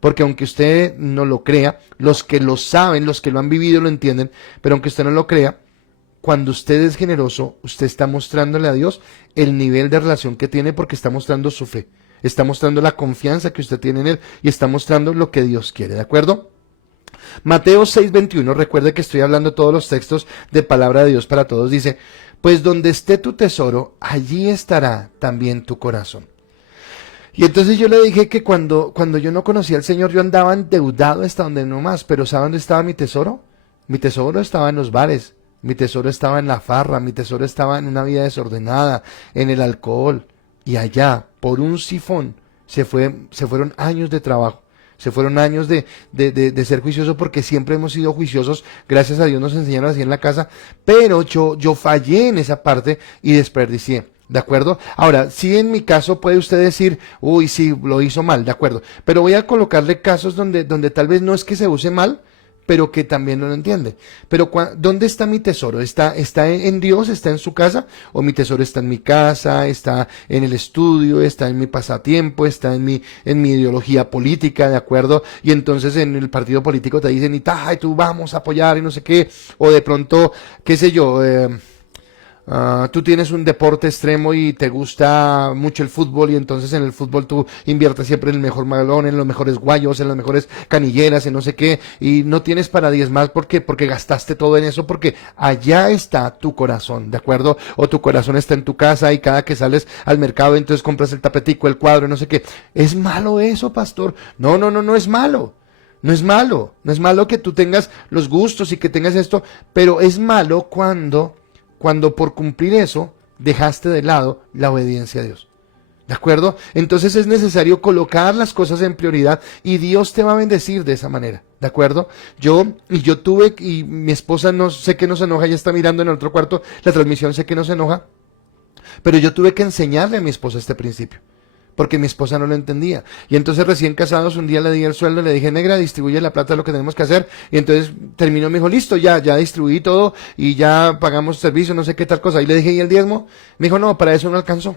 Porque aunque usted no lo crea, los que lo saben, los que lo han vivido lo entienden, pero aunque usted no lo crea, cuando usted es generoso, usted está mostrándole a Dios el nivel de relación que tiene, porque está mostrando su fe, está mostrando la confianza que usted tiene en Él y está mostrando lo que Dios quiere, ¿de acuerdo? Mateo 6:21, recuerde que estoy hablando todos los textos de palabra de Dios para todos, dice, pues donde esté tu tesoro, allí estará también tu corazón. Y entonces yo le dije que cuando yo no conocía al Señor, yo andaba endeudado hasta donde no más, pero ¿sabe dónde estaba mi tesoro? Mi tesoro estaba en los bares, mi tesoro estaba en la farra, mi tesoro estaba en una vida desordenada, en el alcohol. Y allá, por un sifón, se fueron años de trabajo. Se fueron años de ser juicioso, porque siempre hemos sido juiciosos, gracias a Dios nos enseñaron así en la casa, pero yo fallé en esa parte y desperdicié, ¿de acuerdo? Ahora, sí, en mi caso puede usted decir, uy, sí, lo hizo mal, ¿de acuerdo? Pero voy a colocarle casos donde tal vez no es que se use mal, pero que también no lo entiende. Pero ¿dónde está mi tesoro? ¿Está en Dios? ¿Está en su casa? ¿O mi tesoro está en mi casa? ¿Está en el estudio? ¿Está en mi pasatiempo? ¿Está en mi ideología política? ¿De acuerdo? Y entonces en el partido político te dicen, y tú vamos a apoyar y no sé qué. O de pronto, qué sé yo, tú tienes un deporte extremo y te gusta mucho el fútbol, y entonces en el fútbol tú inviertes siempre en el mejor balón, en los mejores guayos, en las mejores canilleras, en no sé qué, y no tienes para 10 más porque gastaste todo en eso, porque allá está tu corazón, ¿de acuerdo? O tu corazón está en tu casa y cada que sales al mercado entonces compras el tapetico, el cuadro, no sé qué. ¿Es malo eso, pastor? No es malo. No es malo, no es malo que tú tengas los gustos y que tengas esto, pero es malo cuando por cumplir eso dejaste de lado la obediencia a Dios. ¿De acuerdo? Entonces es necesario colocar las cosas en prioridad y Dios te va a bendecir de esa manera. ¿De acuerdo? Yo tuve, y mi esposa no sé que no se enoja, ella está mirando en el otro cuarto la transmisión, sé que no se enoja, pero yo tuve que enseñarle a mi esposa este principio, porque mi esposa no lo entendía. Y entonces recién casados, un día le di el sueldo, le dije, negra, distribuye la plata, lo que tenemos que hacer. Y entonces terminó, me dijo, listo, ya distribuí todo y ya pagamos servicio, no sé qué tal cosa. Y le dije, ¿y el diezmo? Me dijo, no, para eso no alcanzó.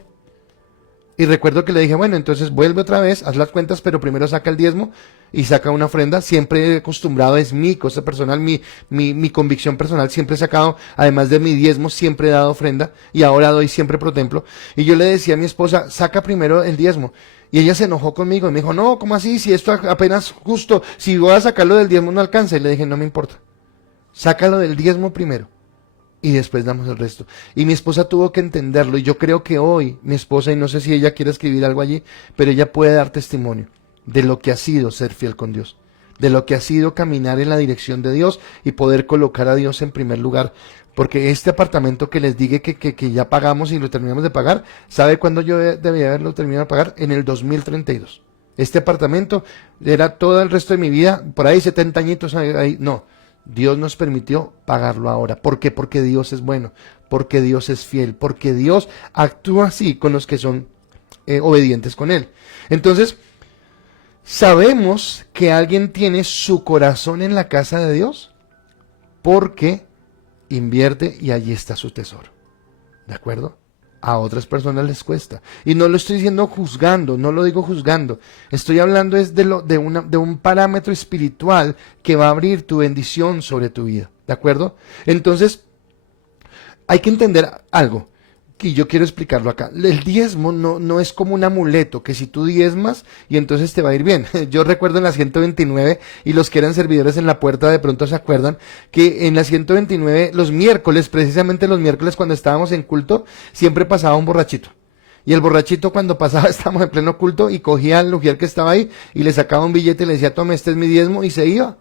Y recuerdo que le dije, bueno, entonces vuelve otra vez, haz las cuentas, pero primero saca el diezmo y saca una ofrenda. Siempre he acostumbrado, es mi cosa personal, mi convicción personal, siempre he sacado, además de mi diezmo, siempre he dado ofrenda, y ahora doy siempre pro templo. Y yo le decía a mi esposa, saca primero el diezmo. Y ella se enojó conmigo y me dijo, no, ¿cómo así? Si esto apenas justo, si voy a sacarlo del diezmo no alcanza. Y le dije, no me importa, sácalo del diezmo primero y después damos el resto. Y mi esposa tuvo que entenderlo, y yo creo que hoy mi esposa, y no sé si ella quiere escribir algo allí, pero ella puede dar testimonio de lo que ha sido ser fiel con Dios, de lo que ha sido caminar en la dirección de Dios y poder colocar a Dios en primer lugar. Porque este apartamento que les dije que ya pagamos y lo terminamos de pagar, ¿sabe cuándo yo debía haberlo terminado de pagar? En el 2032. Este apartamento era todo el resto de mi vida, por ahí 70 añitos, ahí, no. Dios nos permitió pagarlo ahora. ¿Por qué? Porque Dios es bueno, porque Dios es fiel, porque Dios actúa así con los que son obedientes con Él. Entonces, sabemos que alguien tiene su corazón en la casa de Dios porque invierte y allí está su tesoro. ¿De acuerdo? A otras personas les cuesta. Y no lo estoy diciendo juzgando, no lo digo juzgando. Estoy hablando es de un parámetro espiritual que va a abrir tu bendición sobre tu vida. ¿De acuerdo? Entonces, hay que entender algo, y yo quiero explicarlo acá. El diezmo no es como un amuleto, que si tú diezmas y entonces te va a ir bien. Yo recuerdo en la 129, y los que eran servidores en la puerta de pronto se acuerdan, que en la 129, los miércoles, precisamente los miércoles cuando estábamos en culto, siempre pasaba un borrachito. Y el borrachito cuando pasaba, estábamos en pleno culto, y cogía al ujier que estaba ahí, y le sacaba un billete y le decía, tome, este es mi diezmo, y se iba.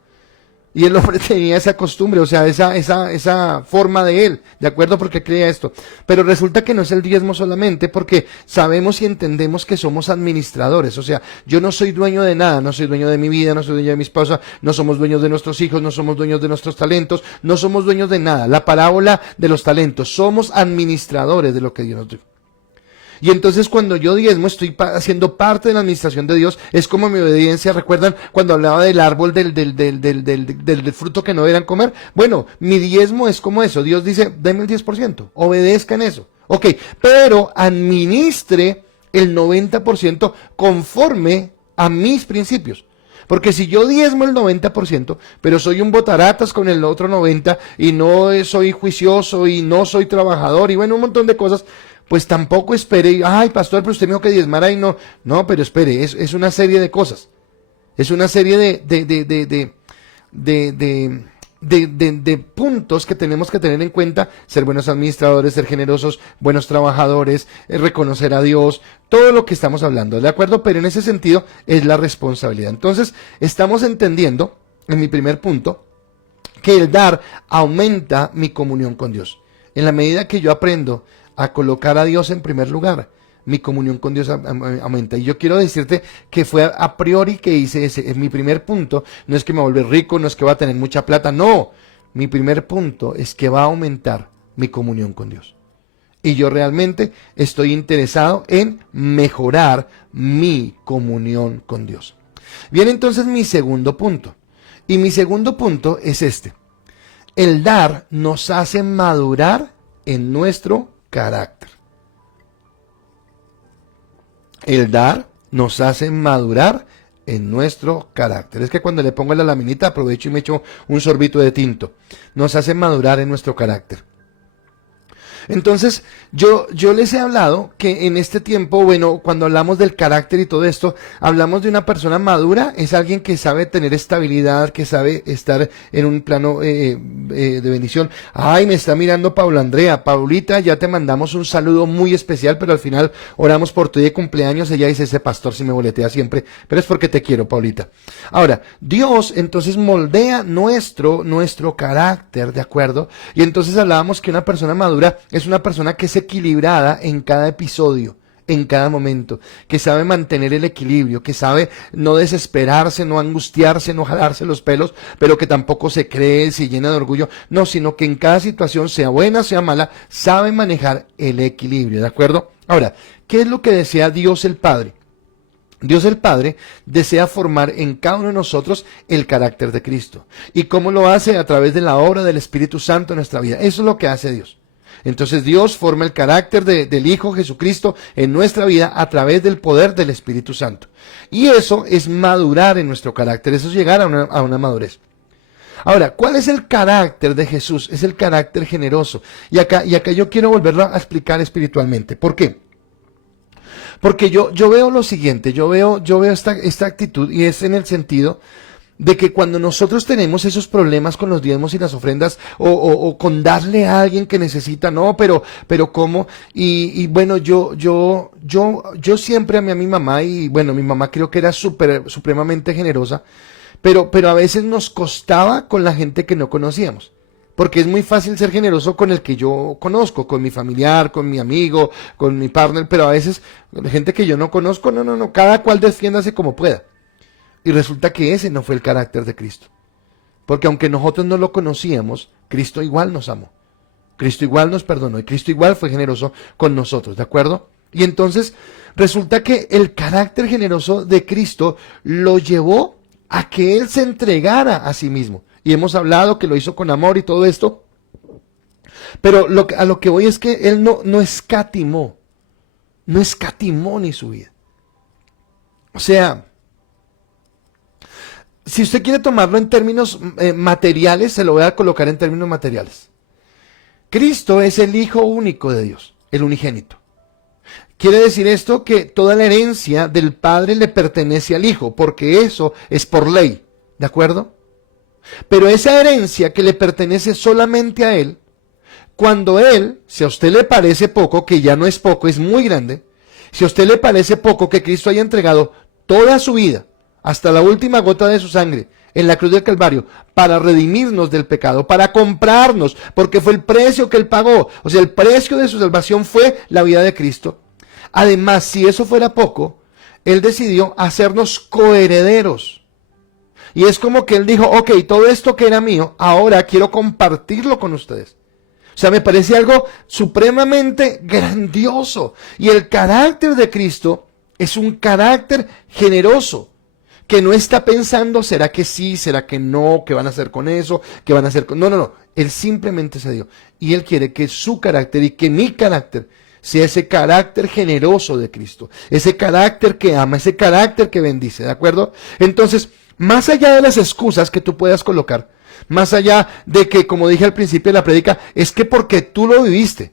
Y el hombre tenía esa costumbre, o sea, esa forma de él, ¿de acuerdo? Porque creía esto. Pero resulta que no es el diezmo solamente, porque sabemos y entendemos que somos administradores. O sea, yo no soy dueño de nada, no soy dueño de mi vida, no soy dueño de mi esposa, no somos dueños de nuestros hijos, no somos dueños de nuestros talentos, no somos dueños de nada. La parábola de los talentos, somos administradores de lo que Dios nos dio. Y entonces cuando yo diezmo estoy haciendo parte de la administración de Dios. Es como mi obediencia. ¿Recuerdan cuando hablaba del árbol del fruto que no deberían comer? Bueno, mi diezmo es como eso. Dios dice, deme el 10%, obedezca en eso. Ok, pero administre el 90% conforme a mis principios. Porque si yo diezmo el 90%, pero soy un botaratas con el otro 90%, y no soy juicioso y no soy trabajador y bueno, un montón de cosas, pues tampoco espere, ay pastor, pero usted me dijo que diezmara y no, pero espere, es una serie de cosas, es una serie de puntos que tenemos que tener en cuenta: ser buenos administradores, ser generosos, buenos trabajadores, reconocer a Dios, todo lo que estamos hablando, ¿de acuerdo? Pero en ese sentido es la responsabilidad. Entonces, estamos entendiendo, en mi primer punto, que el dar aumenta mi comunión con Dios. En la medida que yo aprendo a colocar a Dios en primer lugar, mi comunión con Dios aumenta. Y yo quiero decirte que fue a priori que hice ese. Mi primer punto no es que me vuelva rico, no es que va a tener mucha plata, no. Mi primer punto es que va a aumentar mi comunión con Dios. Y yo realmente estoy interesado en mejorar mi comunión con Dios. Bien, entonces mi segundo punto. Y mi segundo punto es este: el dar nos hace madurar en nuestro carácter. El dar nos hace madurar en nuestro carácter. Es que cuando le pongo la laminita aprovecho y me echo un sorbito de tinto. Nos hace madurar en nuestro carácter. Entonces, yo les he hablado que en este tiempo, bueno, cuando hablamos del carácter y todo esto, hablamos de una persona madura, es alguien que sabe tener estabilidad, que sabe estar en un plano de bendición. Ay, me está mirando Paula Andrea. Paulita, ya te mandamos un saludo muy especial, pero al final oramos por tu día de cumpleaños. Ella dice: ese pastor sí me boletea siempre, pero es porque te quiero, Paulita. Ahora, Dios entonces moldea nuestro carácter, ¿de acuerdo? Y entonces hablábamos que una persona madura es una persona que es equilibrada en cada episodio, en cada momento, que sabe mantener el equilibrio, que sabe no desesperarse, no angustiarse, no jalarse los pelos, pero que tampoco se cree, se llena de orgullo, no, sino que en cada situación, sea buena, sea mala, sabe manejar el equilibrio, ¿de acuerdo? Ahora, ¿qué es lo que desea Dios el Padre? Dios el Padre desea formar en cada uno de nosotros el carácter de Cristo. ¿Y cómo lo hace? A través de la obra del Espíritu Santo en nuestra vida. Eso es lo que hace Dios. Entonces Dios forma el carácter del Hijo Jesucristo en nuestra vida a través del poder del Espíritu Santo. Y eso es madurar en nuestro carácter, eso es llegar a una madurez. Ahora, ¿cuál es el carácter de Jesús? Es el carácter generoso. Y acá yo quiero volverlo a explicar espiritualmente. ¿Por qué? Porque yo veo lo siguiente, yo veo esta actitud, y es en el sentido de que cuando nosotros tenemos esos problemas con los diezmos y las ofrendas, o con darle a alguien que necesita, no, pero ¿cómo? Y bueno, yo siempre amé a mi mamá, y bueno, mi mamá creo que era supremamente generosa, pero a veces nos costaba con la gente que no conocíamos. Porque es muy fácil ser generoso con el que yo conozco, con mi familiar, con mi amigo, con mi partner, pero a veces gente que yo no conozco, no, cada cual defiéndase como pueda. Y resulta que ese no fue el carácter de Cristo. Porque aunque nosotros no lo conocíamos, Cristo igual nos amó. Cristo igual nos perdonó y Cristo igual fue generoso con nosotros, ¿de acuerdo? Y entonces resulta que el carácter generoso de Cristo lo llevó a que Él se entregara a sí mismo. Y hemos hablado que lo hizo con amor y todo esto. Pero a lo que voy es que Él no escatimó. No escatimó ni su vida. O sea, si usted quiere tomarlo en términos materiales, se lo voy a colocar en términos materiales. Cristo es el Hijo único de Dios, el unigénito. Quiere decir esto que toda la herencia del Padre le pertenece al Hijo, porque eso es por ley, ¿de acuerdo? Pero esa herencia que le pertenece solamente a Él, cuando Él, si a usted le parece poco, que ya no es poco, es muy grande, si a usted le parece poco que Cristo haya entregado toda su vida, hasta la última gota de su sangre, en la cruz del Calvario, para redimirnos del pecado, para comprarnos, porque fue el precio que Él pagó, o sea, el precio de su salvación fue la vida de Cristo. Además, si eso fuera poco, Él decidió hacernos coherederos. Y es como que Él dijo: ok, todo esto que era mío, ahora quiero compartirlo con ustedes. O sea, me parece algo supremamente grandioso. Y el carácter de Cristo es un carácter generoso, que no está pensando, ¿será que sí? ¿Será que no? ¿Qué van a hacer con eso? ¿Qué van a hacer con...? No. Él simplemente se dio. Y Él quiere que su carácter y que mi carácter sea ese carácter generoso de Cristo. Ese carácter que ama, ese carácter que bendice, ¿de acuerdo? Entonces, más allá de las excusas que tú puedas colocar, más allá de que, como dije al principio de la prédica, es que porque tú lo viviste,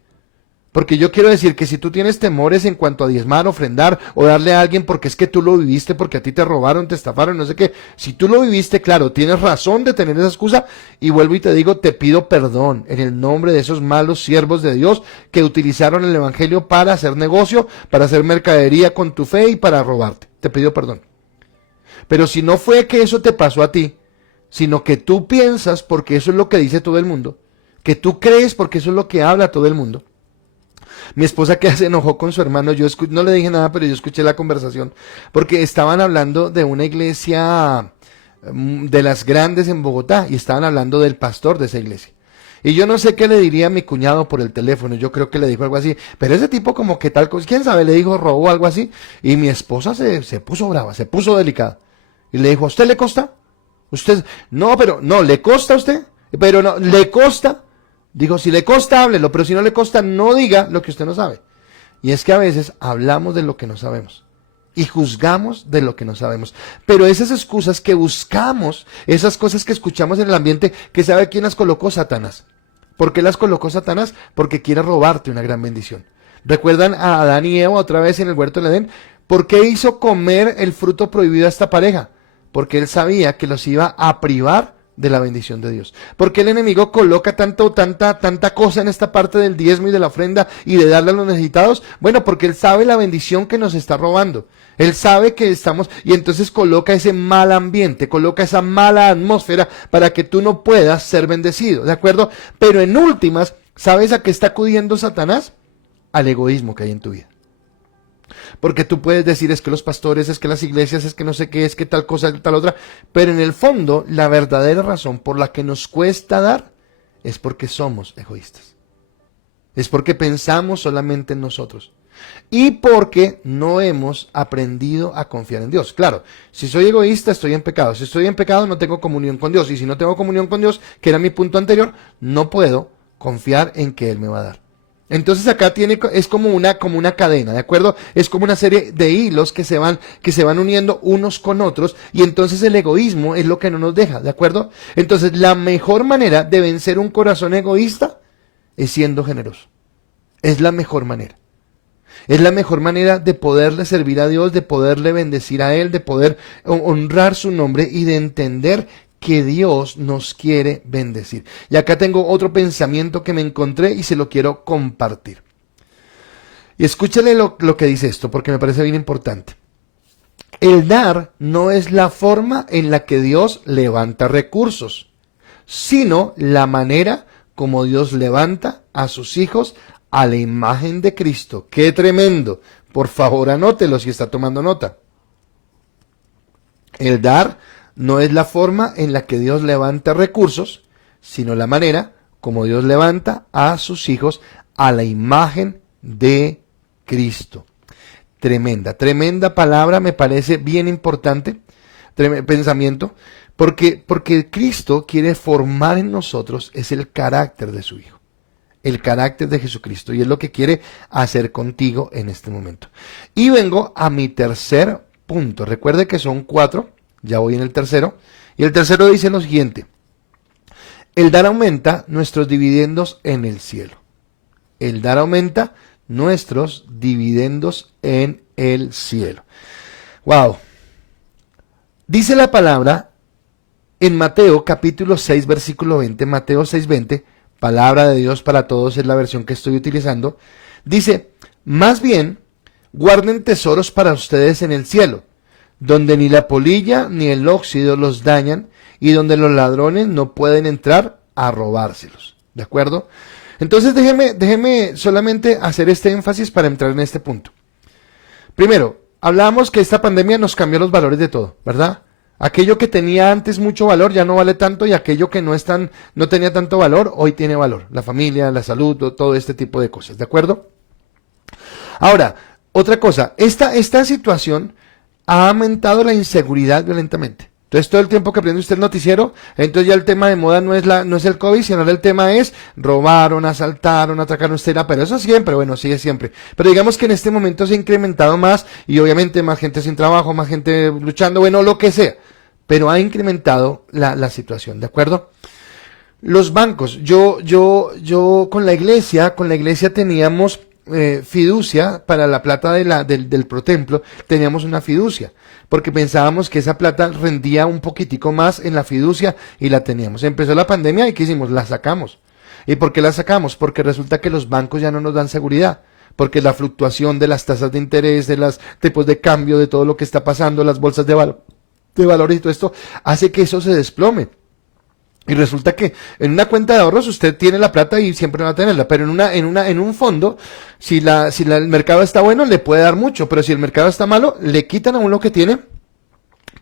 Porque yo quiero decir que si tú tienes temores en cuanto a diezmar, ofrendar o darle a alguien porque es que tú lo viviste, porque a ti te robaron, te estafaron, no sé qué, si tú lo viviste, claro, tienes razón de tener esa excusa, y vuelvo y te digo, te pido perdón en el nombre de esos malos siervos de Dios que utilizaron el evangelio para hacer negocio, para hacer mercadería con tu fe y para robarte. Te pido perdón. Pero si no fue que eso te pasó a ti, sino que tú piensas porque eso es lo que dice todo el mundo, que tú crees porque eso es lo que habla todo el mundo. Mi esposa que se enojó con su hermano, no le dije nada, pero yo escuché la conversación, porque estaban hablando de una iglesia de las grandes en Bogotá, y estaban hablando del pastor de esa iglesia. Y yo no sé qué le diría a mi cuñado por el teléfono, yo creo que le dijo algo así, pero ese tipo como que tal cosa, quién sabe, le dijo robó algo así, y mi esposa se puso brava, se puso delicada, y le dijo, ¿a usted le consta? ¿Usted? No, pero, no, ¿le consta a usted? Pero no, ¿le consta? Digo, si le consta, háblelo, pero si no le consta, no diga lo que usted no sabe. Y es que a veces hablamos de lo que no sabemos y juzgamos de lo que no sabemos. Pero esas excusas que buscamos, esas cosas que escuchamos en el ambiente, que sabe quién las colocó, Satanás. ¿Por qué las colocó Satanás? Porque quiere robarte una gran bendición. ¿Recuerdan a Adán y Eva otra vez en el huerto del Edén? ¿Por qué hizo comer el fruto prohibido a esta pareja? Porque él sabía que los iba a privar de la bendición de Dios. Porque el enemigo coloca tanta cosa en esta parte del diezmo y de la ofrenda y de darle a los necesitados. Bueno, porque él sabe la bendición que nos está robando. Él sabe que estamos, y entonces coloca ese mal ambiente, coloca esa mala atmósfera para que tú no puedas ser bendecido, ¿de acuerdo? Pero en últimas, ¿sabes a qué está acudiendo Satanás? Al egoísmo que hay en tu vida. Porque tú puedes decir, es que los pastores, es que las iglesias, es que no sé qué, es que tal cosa, tal otra, pero en el fondo la verdadera razón por la que nos cuesta dar es porque somos egoístas. Es porque pensamos solamente en nosotros y porque no hemos aprendido a confiar en Dios. Claro, si soy egoísta estoy en pecado, si estoy en pecado no tengo comunión con Dios, y si no tengo comunión con Dios, que era mi punto anterior, no puedo confiar en que Él me va a dar. Entonces acá es como una cadena, ¿de acuerdo? Es como una serie de hilos que se van uniendo unos con otros, y entonces el egoísmo es lo que no nos deja, ¿de acuerdo? Entonces la mejor manera de vencer un corazón egoísta es siendo generoso. Es la mejor manera. Es la mejor manera de poderle servir a Dios, de poderle bendecir a Él, de poder honrar su nombre y de entender que Dios nos quiere bendecir. Y acá tengo otro pensamiento que me encontré y se lo quiero compartir. Y escúchale lo que dice esto, porque me parece bien importante. El dar no es la forma en la que Dios levanta recursos, sino la manera como Dios levanta a sus hijos a la imagen de Cristo. ¡Qué tremendo! Por favor, anótelo si está tomando nota. El dar no es la forma en la que Dios levanta recursos, sino la manera como Dios levanta a sus hijos a la imagen de Cristo. Tremenda palabra, me parece bien importante, pensamiento, porque Cristo quiere formar en nosotros es el carácter de su Hijo, el carácter de Jesucristo, y es lo que quiere hacer contigo en este momento. Y vengo a mi tercer punto. Recuerde que son 4. Ya voy en el tercero. Y el tercero dice lo siguiente. El dar aumenta nuestros dividendos en el cielo. El dar aumenta nuestros dividendos en el cielo. Wow. Dice la palabra en Mateo capítulo 6 versículo 20. Mateo 6:20. Palabra de Dios para todos es la versión que estoy utilizando. Dice, más bien, guarden tesoros para ustedes en el cielo, donde ni la polilla ni el óxido los dañan, y donde los ladrones no pueden entrar a robárselos. ¿De acuerdo? Entonces déjeme solamente hacer este énfasis para entrar en este punto. Primero, hablábamos que esta pandemia nos cambió los valores de todo, ¿verdad? Aquello que tenía antes mucho valor ya no vale tanto, y aquello que no tenía tanto valor, hoy tiene valor. La familia, la salud, todo este tipo de cosas, ¿de acuerdo? Ahora, otra cosa, esta situación ha aumentado la inseguridad violentamente. Entonces todo el tiempo que prende usted el noticiero, entonces ya el tema de moda no es el COVID, sino el tema es robaron, asaltaron, atracaron, pero eso siempre, bueno, sigue siempre. Pero digamos que en este momento se ha incrementado más, y obviamente más gente sin trabajo, más gente luchando, bueno, lo que sea. Pero ha incrementado la situación, ¿de acuerdo? Los bancos, yo con la iglesia teníamos fiducia para la plata del protemplo, teníamos una fiducia, porque pensábamos que esa plata rendía un poquitico más en la fiducia y la teníamos. Empezó la pandemia y ¿qué hicimos? La sacamos. ¿Y por qué la sacamos? Porque resulta que los bancos ya no nos dan seguridad, porque la fluctuación de las tasas de interés, de los tipos de cambio, de todo lo que está pasando, las bolsas de valores y todo esto, hace que eso se desplome. Y resulta que en una cuenta de ahorros usted tiene la plata y siempre va a tenerla, pero en un fondo, el mercado está bueno, le puede dar mucho, pero si el mercado está malo, le quitan a uno lo que tiene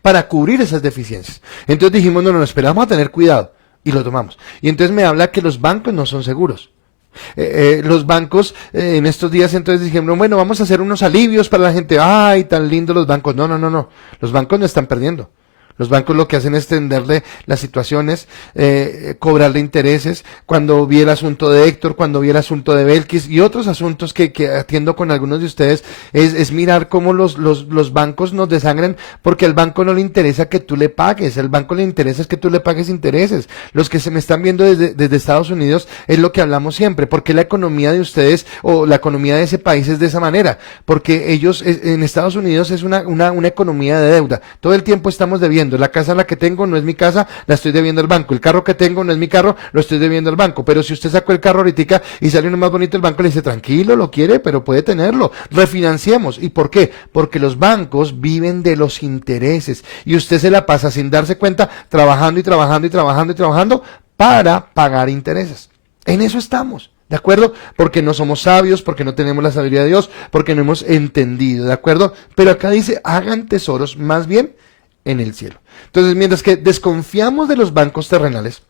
para cubrir esas deficiencias. Entonces dijimos, no, esperamos a tener cuidado, y lo tomamos. Y entonces me habla que los bancos no son seguros. Los bancos en estos días entonces dijeron, bueno, vamos a hacer unos alivios para la gente. Ay, tan lindo los bancos. No. Los bancos no están perdiendo. Los bancos lo que hacen es tenderle las situaciones, cobrarle intereses. Cuando vi el asunto de Héctor, cuando vi el asunto de Belkis y otros asuntos que atiendo con algunos de ustedes, es mirar cómo los bancos nos desangran, porque al banco no le interesa que tú le pagues, al banco le interesa es que tú le pagues intereses. Los que se me están viendo desde Estados Unidos es lo que hablamos siempre, porque la economía de ustedes o la economía de ese país es de esa manera, porque ellos en Estados Unidos es una economía de deuda. Todo el tiempo estamos debiendo. La casa la que tengo no es mi casa, la estoy debiendo al banco. El carro que tengo no es mi carro, lo estoy debiendo al banco. Pero si usted sacó el carro ahorita y sale uno más bonito, el banco le dice, tranquilo, lo quiere, pero puede tenerlo. Refinanciemos. ¿Y por qué? Porque los bancos viven de los intereses. Y usted se la pasa sin darse cuenta, trabajando para pagar intereses. En eso estamos. ¿De acuerdo? Porque no somos sabios, porque no tenemos la sabiduría de Dios, porque no hemos entendido. ¿De acuerdo? Pero acá dice, hagan tesoros más bien en el cielo. Entonces, mientras que desconfiamos de los bancos terrenales,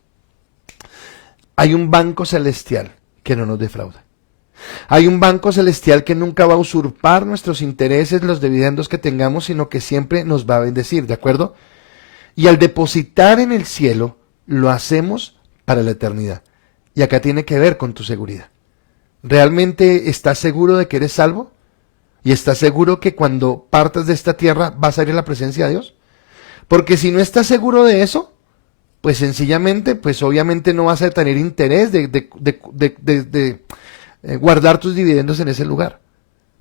hay un banco celestial que no nos defrauda. Hay un banco celestial que nunca va a usurpar nuestros intereses, los dividendos que tengamos, sino que siempre nos va a bendecir, ¿de acuerdo? Y al depositar en el cielo, lo hacemos para la eternidad. Y acá tiene que ver con tu seguridad. ¿Realmente estás seguro de que eres salvo? ¿Y estás seguro que cuando partas de esta tierra vas a ir a la presencia de Dios? Porque si no estás seguro de eso, pues sencillamente, pues obviamente no vas a tener interés de guardar tus dividendos en ese lugar.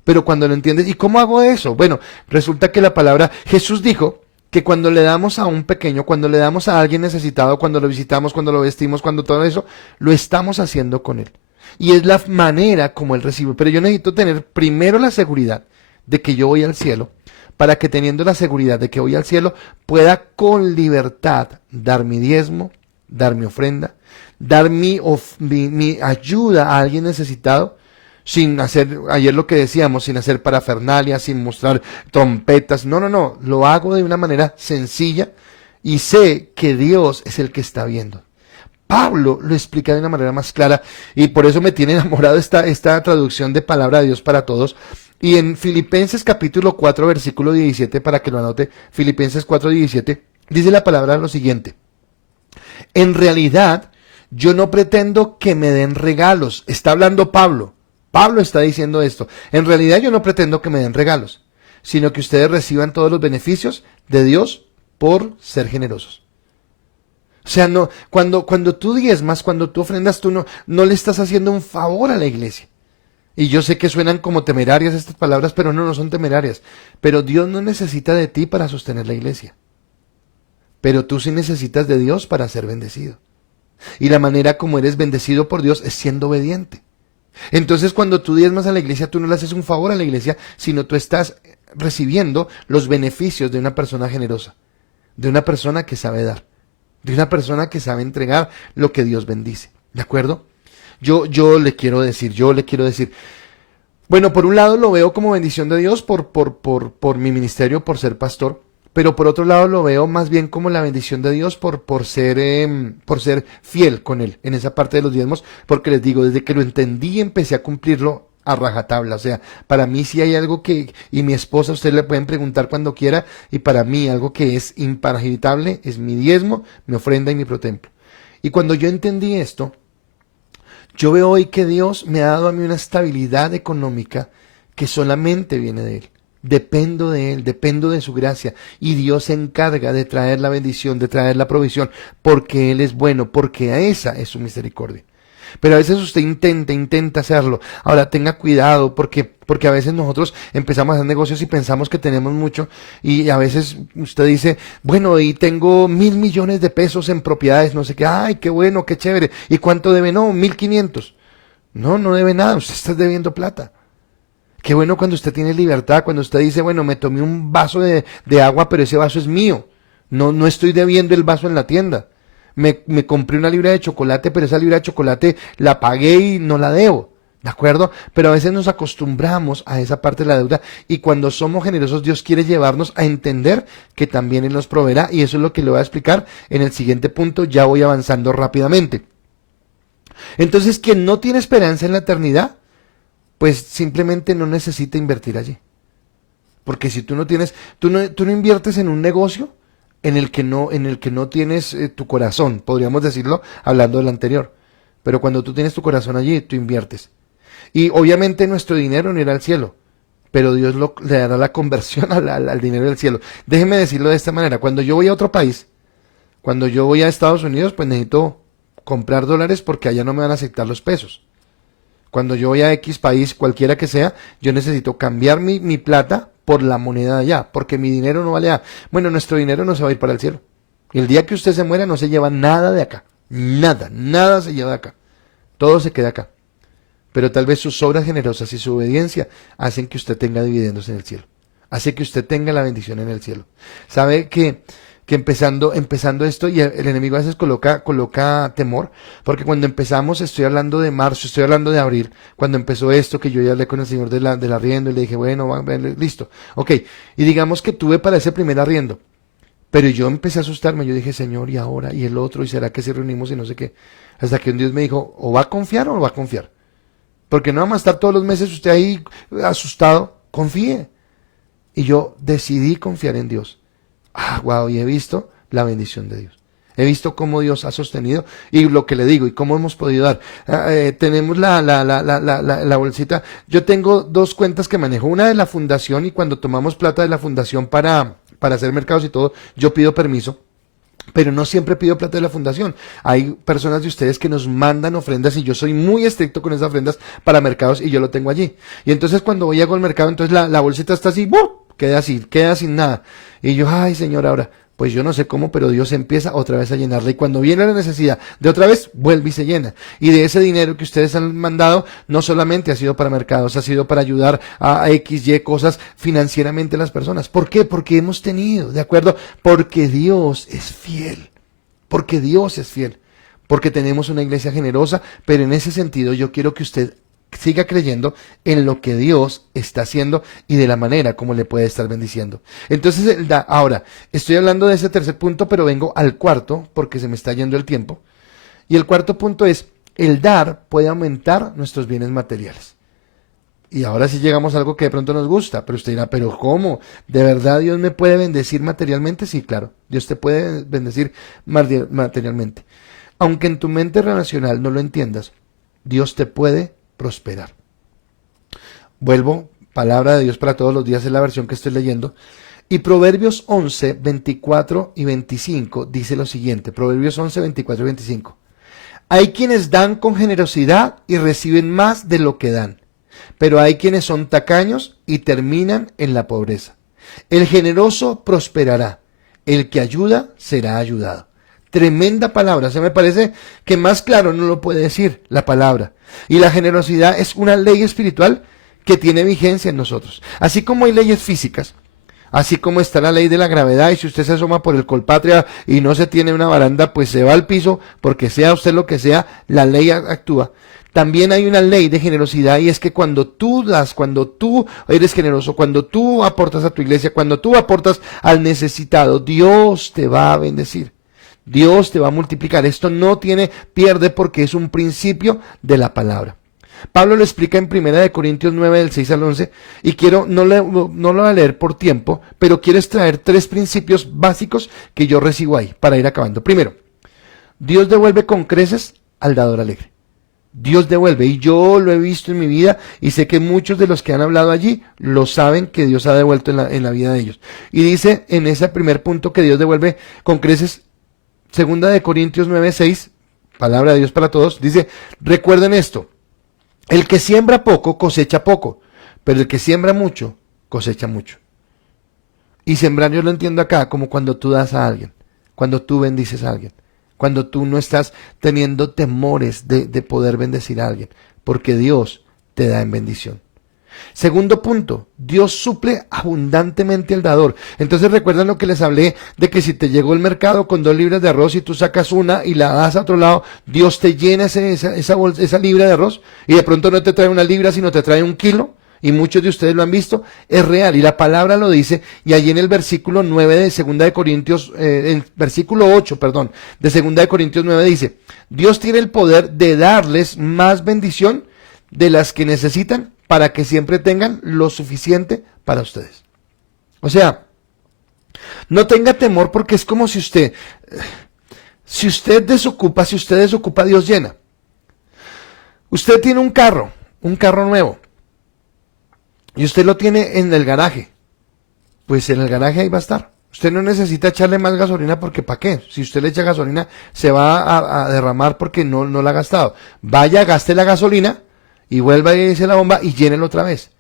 Pero cuando lo entiendes, ¿y cómo hago eso? Bueno, resulta que la palabra, Jesús dijo que cuando le damos a un pequeño, cuando le damos a alguien necesitado, cuando lo visitamos, cuando lo vestimos, cuando todo eso, lo estamos haciendo con él. Y es la manera como él recibe. Pero yo necesito tener primero la seguridad de que yo voy al cielo, para que teniendo la seguridad de que voy al cielo, pueda con libertad dar mi diezmo, dar mi ofrenda, dar mi ayuda a alguien necesitado, sin hacer, ayer lo que decíamos, sin hacer parafernalia, sin mostrar trompetas. No, lo hago de una manera sencilla y sé que Dios es el que está viendo. Pablo lo explica de una manera más clara y por eso me tiene enamorado esta traducción de palabra de Dios para todos. Y en Filipenses capítulo 4 versículo 17, para que lo anote, Filipenses 4, 17, dice la palabra lo siguiente: en realidad yo no pretendo que me den regalos. Está hablando Pablo. Pablo está diciendo esto. En realidad yo no pretendo que me den regalos, sino que ustedes reciban todos los beneficios de Dios por ser generosos. O sea, no, cuando tú diezmas, cuando tú ofrendas, tú no le estás haciendo un favor a la iglesia. Y yo sé que suenan como temerarias estas palabras, pero no son temerarias. Pero Dios no necesita de ti para sostener la iglesia. Pero tú sí necesitas de Dios para ser bendecido. Y la manera como eres bendecido por Dios es siendo obediente. Entonces, cuando tú diezmas a la iglesia, tú no le haces un favor a la iglesia, sino tú estás recibiendo los beneficios de una persona generosa, de una persona que sabe dar, de una persona que sabe entregar lo que Dios bendice. ¿De acuerdo? Yo le quiero decir, bueno, por un lado lo veo como bendición de Dios por mi ministerio, por ser pastor, pero por otro lado lo veo más bien como la bendición de Dios por ser fiel con Él en esa parte de los diezmos, porque les digo, desde que lo entendí empecé a cumplirlo a rajatabla. O sea, para mí sí hay algo y mi esposa, ustedes le pueden preguntar cuando quiera, y para mí algo que es imparagitable es mi diezmo, mi ofrenda y mi protemplo. Y cuando yo entendí esto, yo veo hoy que Dios me ha dado a mí una estabilidad económica que solamente viene de Él. dependo de Él, dependo de su gracia, y Dios se encarga de traer la bendición, de traer la provisión, porque Él es bueno, porque esa es su misericordia. Pero a veces usted intenta hacerlo. Ahora tenga cuidado porque a veces nosotros empezamos a hacer negocios y pensamos que tenemos mucho, y a veces usted dice, bueno, y tengo 1.000 millones de pesos en propiedades, no sé qué, ay, qué bueno, qué chévere. ¿Y cuánto debe? No, 1.500. No, no debe nada, usted está debiendo plata. Qué bueno cuando usted tiene libertad, cuando usted dice, bueno, me tomé un vaso de agua, pero ese vaso es mío. No estoy debiendo el vaso en la tienda. Me compré una libra de chocolate, pero esa libra de chocolate la pagué y no la debo. ¿De acuerdo? Pero a veces nos acostumbramos a esa parte de la deuda, y cuando somos generosos Dios quiere llevarnos a entender que también Él nos proveerá, y eso es lo que le voy a explicar en el siguiente punto. Ya voy avanzando rápidamente. Entonces, quien no tiene esperanza en la eternidad, pues simplemente no necesita invertir allí. Porque si tú no inviertes en un negocio en el que no tienes tu corazón, podríamos decirlo, hablando del anterior. Pero cuando tú tienes tu corazón allí, tú inviertes. Y obviamente nuestro dinero no irá al cielo, pero Dios le dará la conversión al dinero del cielo. Déjeme decirlo de esta manera: cuando yo voy a otro país, cuando yo voy a Estados Unidos, pues necesito comprar dólares porque allá no me van a aceptar los pesos. Cuando yo voy a X país, cualquiera que sea, yo necesito cambiar mi plata por la moneda de allá, porque mi dinero no vale nada. Bueno, nuestro dinero no se va a ir para el cielo. El día que usted se muera no se lleva nada de acá. Nada se lleva de acá. Todo se queda acá. Pero tal vez sus obras generosas y su obediencia hacen que usted tenga dividendos en el cielo. Hace que usted tenga la bendición en el cielo. ¿Sabe que empezando esto, y el enemigo a veces coloca temor? Porque cuando empezamos, estoy hablando de marzo, estoy hablando de abril, cuando empezó esto, que yo ya hablé con el señor del arriendo y le dije, bueno, listo, ok, y digamos que tuve para ese primer arriendo, pero yo empecé a asustarme. Yo dije, Señor, y ahora, y el otro, y será que si reunimos y no sé qué, hasta que un Dios me dijo, o va a confiar o no va a confiar, porque no vamos a estar todos los meses usted ahí asustado. Confíe. Y yo decidí confiar en Dios. Wow, y he visto la bendición de Dios. He visto cómo Dios ha sostenido, y lo que le digo, y cómo hemos podido dar. Tenemos la bolsita. Yo tengo 2 cuentas que manejo. Una de la fundación, y cuando tomamos plata de la fundación para hacer mercados y todo, yo pido permiso. Pero no siempre pido plata de la fundación. Hay personas de ustedes que nos mandan ofrendas, y yo soy muy estricto con esas ofrendas para mercados, y yo lo tengo allí. Y entonces cuando voy y hago el mercado, entonces la bolsita está así, ¡bum!, queda así, queda sin nada. Y yo, ay, Señor, ahora, pues yo no sé cómo, pero Dios empieza otra vez a llenarla. Y cuando viene la necesidad de otra vez, vuelve y se llena. Y de ese dinero que ustedes han mandado, no solamente ha sido para mercados, ha sido para ayudar a X, Y cosas financieramente a las personas. ¿Por qué? Porque hemos tenido, ¿de acuerdo? Porque Dios es fiel. Porque Dios es fiel. Porque tenemos una iglesia generosa, pero en ese sentido yo quiero que usted siga creyendo en lo que Dios está haciendo y de la manera como le puede estar bendiciendo. Entonces, ahora, estoy hablando de ese tercer punto, pero vengo al cuarto porque se me está yendo el tiempo. Y el cuarto punto es, el dar puede aumentar nuestros bienes materiales. Y ahora sí llegamos a algo que de pronto nos gusta, pero usted dirá, ¿pero cómo? ¿De verdad Dios me puede bendecir materialmente? Sí, claro, Dios te puede bendecir materialmente. Aunque en tu mente racional no lo entiendas, Dios te puede prosperar. Vuelvo, palabra de Dios para todos los días, es la versión que estoy leyendo. Y Proverbios 11, 24 y 25 dice lo siguiente. Proverbios 11, 24 y 25. Hay quienes dan con generosidad y reciben más de lo que dan, pero hay quienes son tacaños y terminan en la pobreza. El generoso prosperará, el que ayuda será ayudado. Tremenda palabra. Se me parece que más claro no lo puede decir la palabra. Y la generosidad es una ley espiritual que tiene vigencia en nosotros. Así como hay leyes físicas, así como está la ley de la gravedad, y si usted se asoma por el Colpatria y no se tiene una baranda, pues se va al piso, porque sea usted lo que sea, la ley actúa. También hay una ley de generosidad, y es que cuando tú das, cuando tú eres generoso, cuando tú aportas a tu iglesia, cuando tú aportas al necesitado, Dios te va a bendecir. Dios te va a multiplicar. Esto no tiene pierde, porque es un principio de la palabra. Pablo lo explica en 1 Corintios 9, del 6 al 11, y no lo voy a leer por tiempo, pero quiero extraer 3 principios básicos que yo recibo ahí, para ir acabando. Primero, Dios devuelve con creces al dador alegre. Dios devuelve, y yo lo he visto en mi vida, y sé que muchos de los que han hablado allí lo saben que Dios ha devuelto en la vida de ellos. Y dice en ese primer punto que Dios devuelve con creces, 2 Corintios 9:6, palabra de Dios para todos, dice, recuerden esto, el que siembra poco cosecha poco, pero el que siembra mucho cosecha mucho. Y sembrar yo lo entiendo acá como cuando tú das a alguien, cuando tú bendices a alguien, cuando tú no estás teniendo temores de poder bendecir a alguien, porque Dios te da en bendición. Segundo punto, Dios suple abundantemente al dador. Entonces recuerdan lo que les hablé de que si te llegó el mercado con 2 libras de arroz y tú sacas una y la das a otro lado, Dios te llena esa libra de arroz y de pronto no te trae 1 libra sino te trae 1 kilo. Y muchos de ustedes lo han visto, es real, y la palabra lo dice, y allí en el versículo 9 de 2 Corintios, en versículo 8, perdón, de 2 Corintios 9 dice, Dios tiene el poder de darles más bendición de las que necesitan para que siempre tengan lo suficiente para ustedes. O sea, no tenga temor porque es como si usted desocupa, Dios llena. Usted tiene un carro nuevo, y usted lo tiene en el garaje, pues en el garaje ahí va a estar. Usted no necesita echarle más gasolina porque ¿para qué? Si usted le echa gasolina se va a derramar porque no la ha gastado. Vaya, gaste la gasolina y vuelva a irse a la bomba y llénelo otra vez.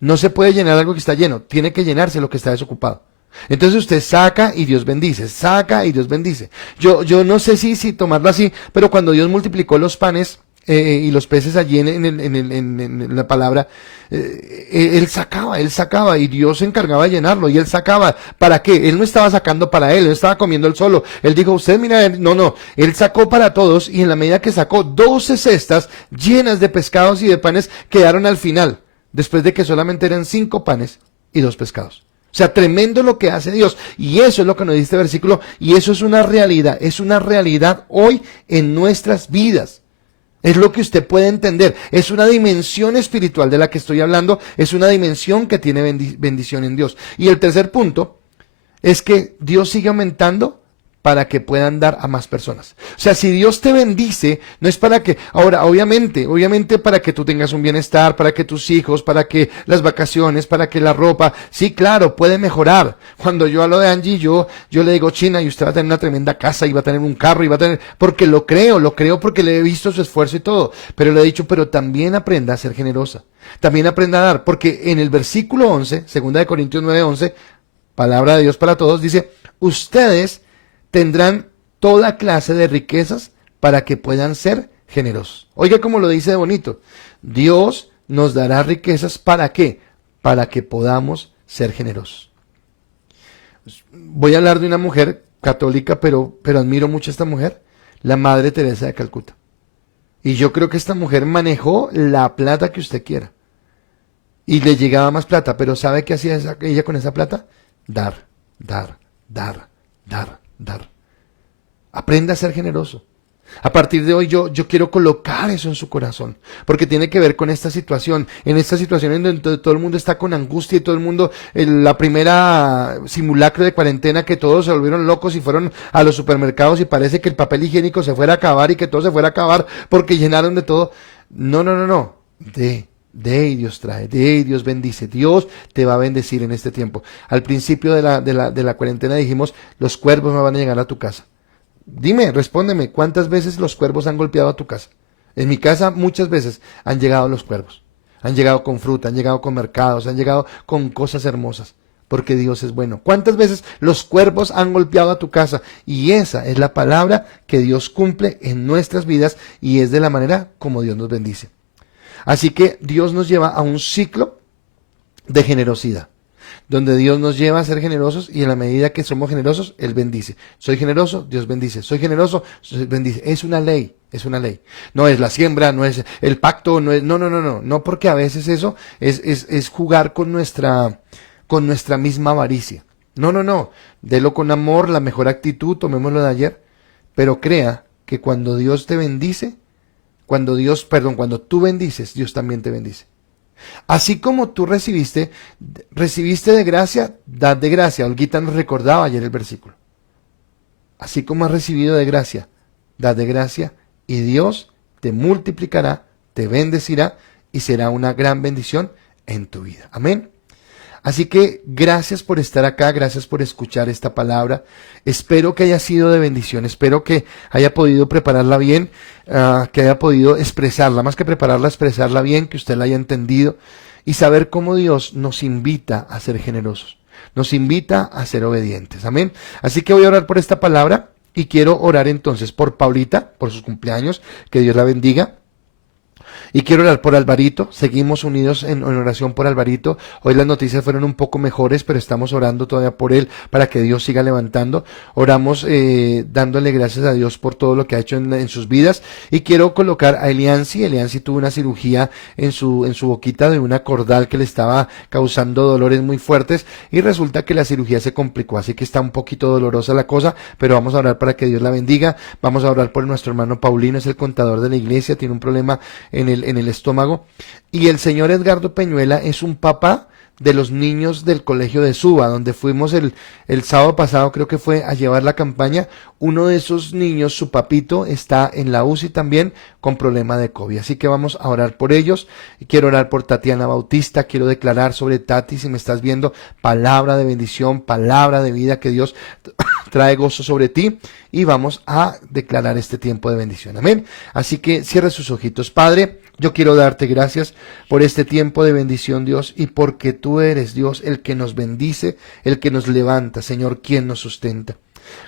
No se puede llenar algo que está lleno, tiene que llenarse lo que está desocupado. Entonces usted saca y Dios bendice, saca y Dios bendice. Yo no sé si tomarlo así, pero cuando Dios multiplicó los panes y los peces allí en la palabra, él sacaba y Dios se encargaba de llenarlo y él sacaba. ¿Para qué? Él no estaba sacando para él estaba comiendo él solo. Él dijo, usted mira, no, él sacó para todos y en la medida que sacó 12 cestas llenas de pescados y de panes quedaron al final, después de que solamente eran 5 panes y 2 pescados. O sea, tremendo lo que hace Dios. Y eso es lo que nos dice este versículo y eso es una realidad hoy en nuestras vidas. Es lo que usted puede entender. Es una dimensión espiritual de la que estoy hablando. Es una dimensión que tiene bendición en Dios. Y el tercer punto es que Dios sigue aumentando para que puedan dar a más personas. O sea, si Dios te bendice, no es para que, ahora, obviamente para que tú tengas un bienestar, para que tus hijos, para que las vacaciones, para que la ropa, sí, claro, puede mejorar. Cuando yo hablo de Angie, yo le digo, China, y usted va a tener una tremenda casa, y va a tener un carro, y va a tener, porque lo creo porque le he visto su esfuerzo y todo, pero le he dicho, pero también aprenda a ser generosa, también aprenda a dar, porque en el versículo 11, 2 Corintios 9:11, palabra de Dios para todos, dice, ustedes tendrán toda clase de riquezas para que puedan ser generosos. Oiga cómo lo dice de bonito. Dios nos dará riquezas ¿para qué? Para que podamos ser generosos. Voy a hablar de una mujer católica, pero admiro mucho a esta mujer, la Madre Teresa de Calcuta. Y yo creo que esta mujer manejó la plata que usted quiera. Y le llegaba más plata, pero ¿sabe qué hacía ella con esa plata? Dar. Aprenda a ser generoso. A partir de hoy yo quiero colocar eso en su corazón, porque tiene que ver con esta situación, en donde todo el mundo está con angustia y todo el mundo, la primera simulacro de cuarentena que todos se volvieron locos y fueron a los supermercados y parece que el papel higiénico se fuera a acabar y que todo se fuera a acabar porque llenaron de todo. No. De y Dios trae, de y Dios bendice. Dios te va a bendecir en este tiempo. Al principio de la cuarentena dijimos, los cuervos no van a llegar a tu casa. Dime, respóndeme, ¿cuántas veces los cuervos han golpeado a tu casa? En mi casa muchas veces han llegado los cuervos. Han llegado con fruta, han llegado con mercados, han llegado con cosas hermosas, porque Dios es bueno. ¿Cuántas veces los cuervos han golpeado a tu casa? Y esa es la palabra que Dios cumple en nuestras vidas y es de la manera como Dios nos bendice. Así que Dios nos lleva a un ciclo de generosidad, donde Dios nos lleva a ser generosos y en la medida que somos generosos, Él bendice. Soy generoso, Dios bendice. Soy generoso, Dios bendice. Es una ley. No es la siembra, no es el pacto, no, porque a veces eso es jugar con nuestra misma avaricia. No, delo con amor, la mejor actitud, tomémoslo de ayer, pero crea que cuando Dios te bendice, cuando tú bendices, Dios también te bendice. Así como tú recibiste de gracia, dad de gracia. Olguita nos recordaba ayer el versículo. Así como has recibido de gracia, dad de gracia y Dios te multiplicará, te bendecirá y será una gran bendición en tu vida. Amén. Así que gracias por estar acá, gracias por escuchar esta palabra. Espero que haya sido de bendición, espero que haya podido prepararla bien, que haya podido expresarla, más que prepararla, expresarla bien, que usted la haya entendido y saber cómo Dios nos invita a ser generosos, nos invita a ser obedientes. Amén. Así que voy a orar por esta palabra y quiero orar entonces por Paulita, por sus cumpleaños, que Dios la bendiga. Y quiero orar por Alvarito, seguimos unidos en oración por Alvarito. Hoy las noticias fueron un poco mejores, pero estamos orando todavía por él para que Dios siga levantando. Oramos dándole gracias a Dios por todo lo que ha hecho en sus vidas. Y quiero colocar a Eliansi. Eliansi tuvo una cirugía en su boquita de una cordal que le estaba causando dolores muy fuertes y resulta que la cirugía se complicó, así que está un poquito dolorosa la cosa, pero vamos a orar para que Dios la bendiga. Vamos a orar por nuestro hermano Paulino, es el contador de la iglesia, tiene un problema en el estómago. Y el señor Edgardo Peñuela es un papá de los niños del colegio de Suba, donde fuimos el sábado pasado, creo que fue a llevar la campaña. Uno de esos niños, su papito, está en la UCI también con problema de COVID, así que vamos a orar por ellos. Y quiero orar por Tatiana Bautista, quiero declarar sobre Tati, si me estás viendo, palabra de bendición, palabra de vida, que Dios trae gozo sobre ti, y vamos a declarar este tiempo de bendición. Amén. Así que cierre sus ojitos. Padre, yo quiero darte gracias por este tiempo de bendición, Dios, y porque tú eres, Dios, el que nos bendice, el que nos levanta, Señor, quien nos sustenta.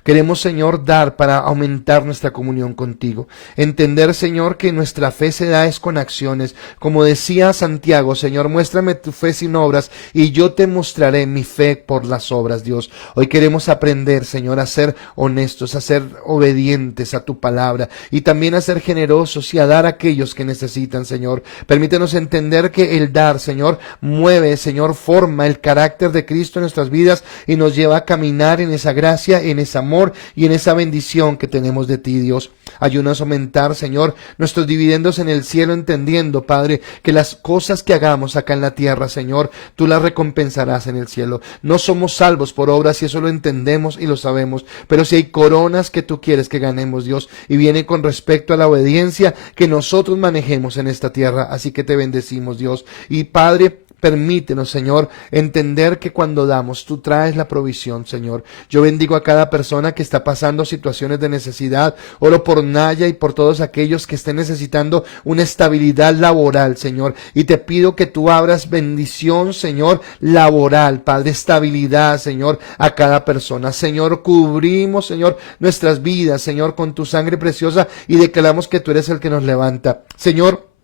Queremos, Señor, dar para aumentar nuestra comunión contigo. Entender, Señor, que nuestra fe se da es con acciones. Como decía Santiago, Señor, muéstrame tu fe sin obras y yo te mostraré mi fe por las obras, Dios. Hoy queremos aprender, Señor, a ser honestos, a ser obedientes a tu palabra y también a ser generosos y a dar a aquellos que necesitan, Señor. Permítenos entender que el dar, Señor, mueve, Señor, forma el carácter de Cristo en nuestras vidas y nos lleva a caminar en esa gracia, en ese amor y en esa bendición que tenemos de ti, Dios. Ayúdanos a aumentar, Señor, nuestros dividendos en el cielo, entendiendo, Padre, que las cosas que hagamos acá en la tierra, Señor, tú las recompensarás en el cielo. No somos salvos por obras y eso lo entendemos y lo sabemos, pero si hay coronas que tú quieres que ganemos, Dios, y viene con respecto a la obediencia que nosotros manejemos en esta tierra, así que te bendecimos, Dios. Y Padre, permítenos, Señor, entender que cuando damos, tú traes la provisión, Señor. Yo bendigo a cada persona que está pasando situaciones de necesidad. Oro por Naya y por todos aquellos que estén necesitando una estabilidad laboral, Señor. Y te pido que tú abras bendición, Señor, laboral, Padre, estabilidad, Señor, a cada persona. Señor, cubrimos, Señor, nuestras vidas, Señor, con tu sangre preciosa y declaramos que tú eres el que nos levanta. Señor,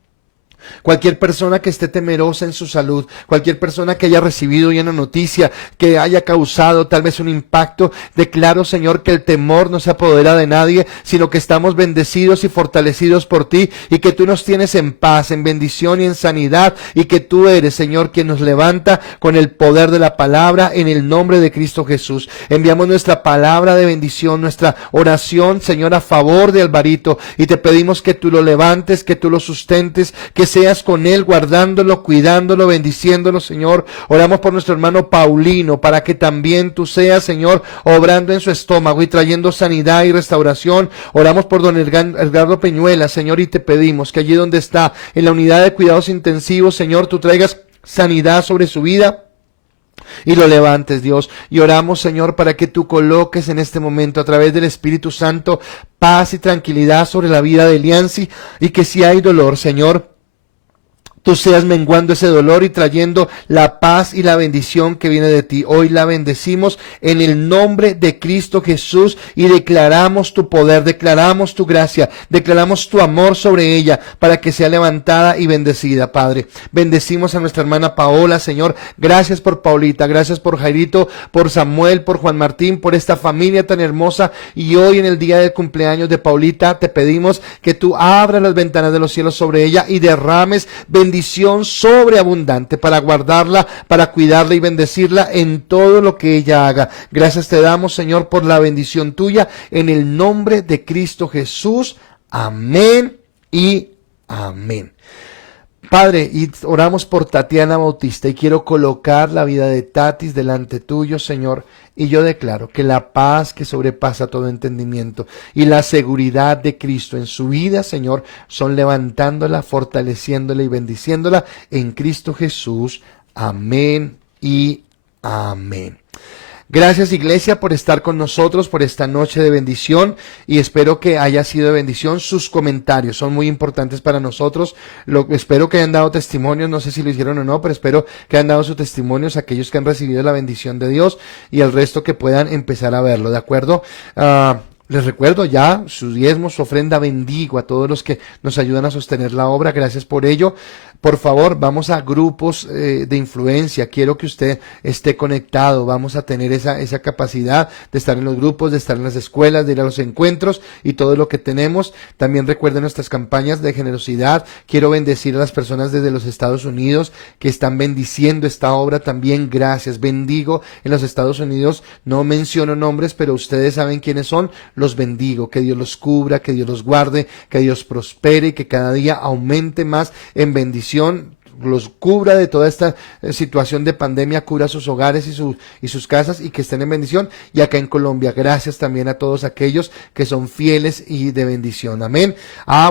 cualquier persona que esté temerosa en su salud, cualquier persona que haya recibido ya una noticia que haya causado tal vez un impacto, declaro, Señor, que el temor no se apodera de nadie, sino que estamos bendecidos y fortalecidos por ti y que tú nos tienes en paz, en bendición y en sanidad y que tú eres, Señor, quien nos levanta con el poder de la palabra en el nombre de Cristo Jesús. Enviamos nuestra palabra de bendición, nuestra oración, Señor, a favor de Alvarito y te pedimos que tú lo levantes, que tú lo sustentes, que seas con él, guardándolo, cuidándolo, bendiciéndolo, Señor. Oramos por nuestro hermano Paulino, para que también tú seas, Señor, obrando en su estómago y trayendo sanidad y restauración. Oramos por don Edgardo Peñuela, Señor, y te pedimos que allí donde está, en la unidad de cuidados intensivos, Señor, tú traigas sanidad sobre su vida y lo levantes, Dios. Y oramos, Señor, para que tú coloques en este momento a través del Espíritu Santo paz y tranquilidad sobre la vida de Eliansi, y que si hay dolor, Señor, tú seas menguando ese dolor y trayendo la paz y la bendición que viene de ti. Hoy la bendecimos en el nombre de Cristo Jesús y declaramos tu poder, declaramos tu gracia, declaramos tu amor sobre ella para que sea levantada y bendecida, Padre. Bendecimos a nuestra hermana Paola, Señor. Gracias por Paulita, gracias por Jairito, por Samuel, por Juan Martín, por esta familia tan hermosa. Y hoy en el día del cumpleaños de Paulita te pedimos que tú abras las ventanas de los cielos sobre ella y derrames bendición sobreabundante para guardarla, para cuidarla y bendecirla en todo lo que ella haga. Gracias te damos, Señor, por la bendición tuya en el nombre de Cristo Jesús. Amén y amén. Padre, y oramos por Tatiana Bautista y quiero colocar la vida de Tatis delante tuyo, Señor, Y yo declaro que la paz que sobrepasa todo entendimiento y la seguridad de Cristo en su vida, Señor, son levantándola, fortaleciéndola y bendiciéndola en Cristo Jesús. Amén y amén. Gracias, iglesia, por estar con nosotros, por esta noche de bendición, y espero que haya sido de bendición. Sus comentarios son muy importantes para nosotros. Espero que hayan dado testimonios, no sé si lo hicieron o no, pero espero que hayan dado sus testimonios aquellos que han recibido la bendición de Dios, y el resto que puedan empezar a verlo, ¿de acuerdo? Les recuerdo ya su diezmo, su ofrenda, bendigo a todos los que nos ayudan a sostener la obra, gracias por ello. Por favor, vamos a grupos de influencia, quiero que usted esté conectado, vamos a tener esa capacidad de estar en los grupos, de estar en las escuelas, de ir a los encuentros y todo lo que tenemos. También recuerden nuestras campañas de generosidad, quiero bendecir a las personas desde los Estados Unidos que están bendiciendo esta obra también, gracias, bendigo en los Estados Unidos, no menciono nombres, pero ustedes saben quiénes son, los bendigo, que Dios los cubra, que Dios los guarde, que Dios prospere y que cada día aumente más en bendición, los cubra de toda esta situación de pandemia, cubra sus hogares y sus casas y que estén en bendición. Y acá en Colombia, gracias también a todos aquellos que son fieles y de bendición, amén.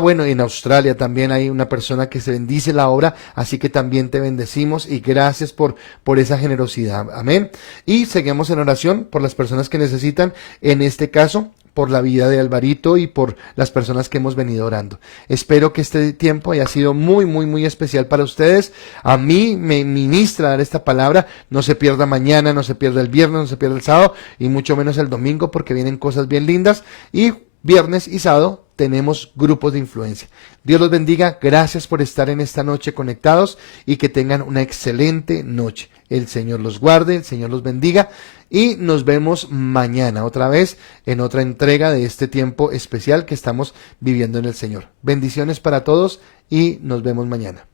Bueno, en Australia también hay una persona que se bendice la obra, así que también te bendecimos y gracias por esa generosidad, amén. Y seguimos en oración por las personas que necesitan, en este caso por la vida de Alvarito y por las personas que hemos venido orando. Espero que este tiempo haya sido muy, muy, muy especial para ustedes. A mí me ministra dar esta palabra. No se pierda mañana, no se pierda el viernes, no se pierda el sábado y mucho menos el domingo porque vienen cosas bien lindas. Y viernes y sábado tenemos grupos de influencia. Dios los bendiga. Gracias por estar en esta noche conectados y que tengan una excelente noche. El Señor los guarde, el Señor los bendiga y nos vemos mañana otra vez en otra entrega de este tiempo especial que estamos viviendo en el Señor. Bendiciones para todos y nos vemos mañana.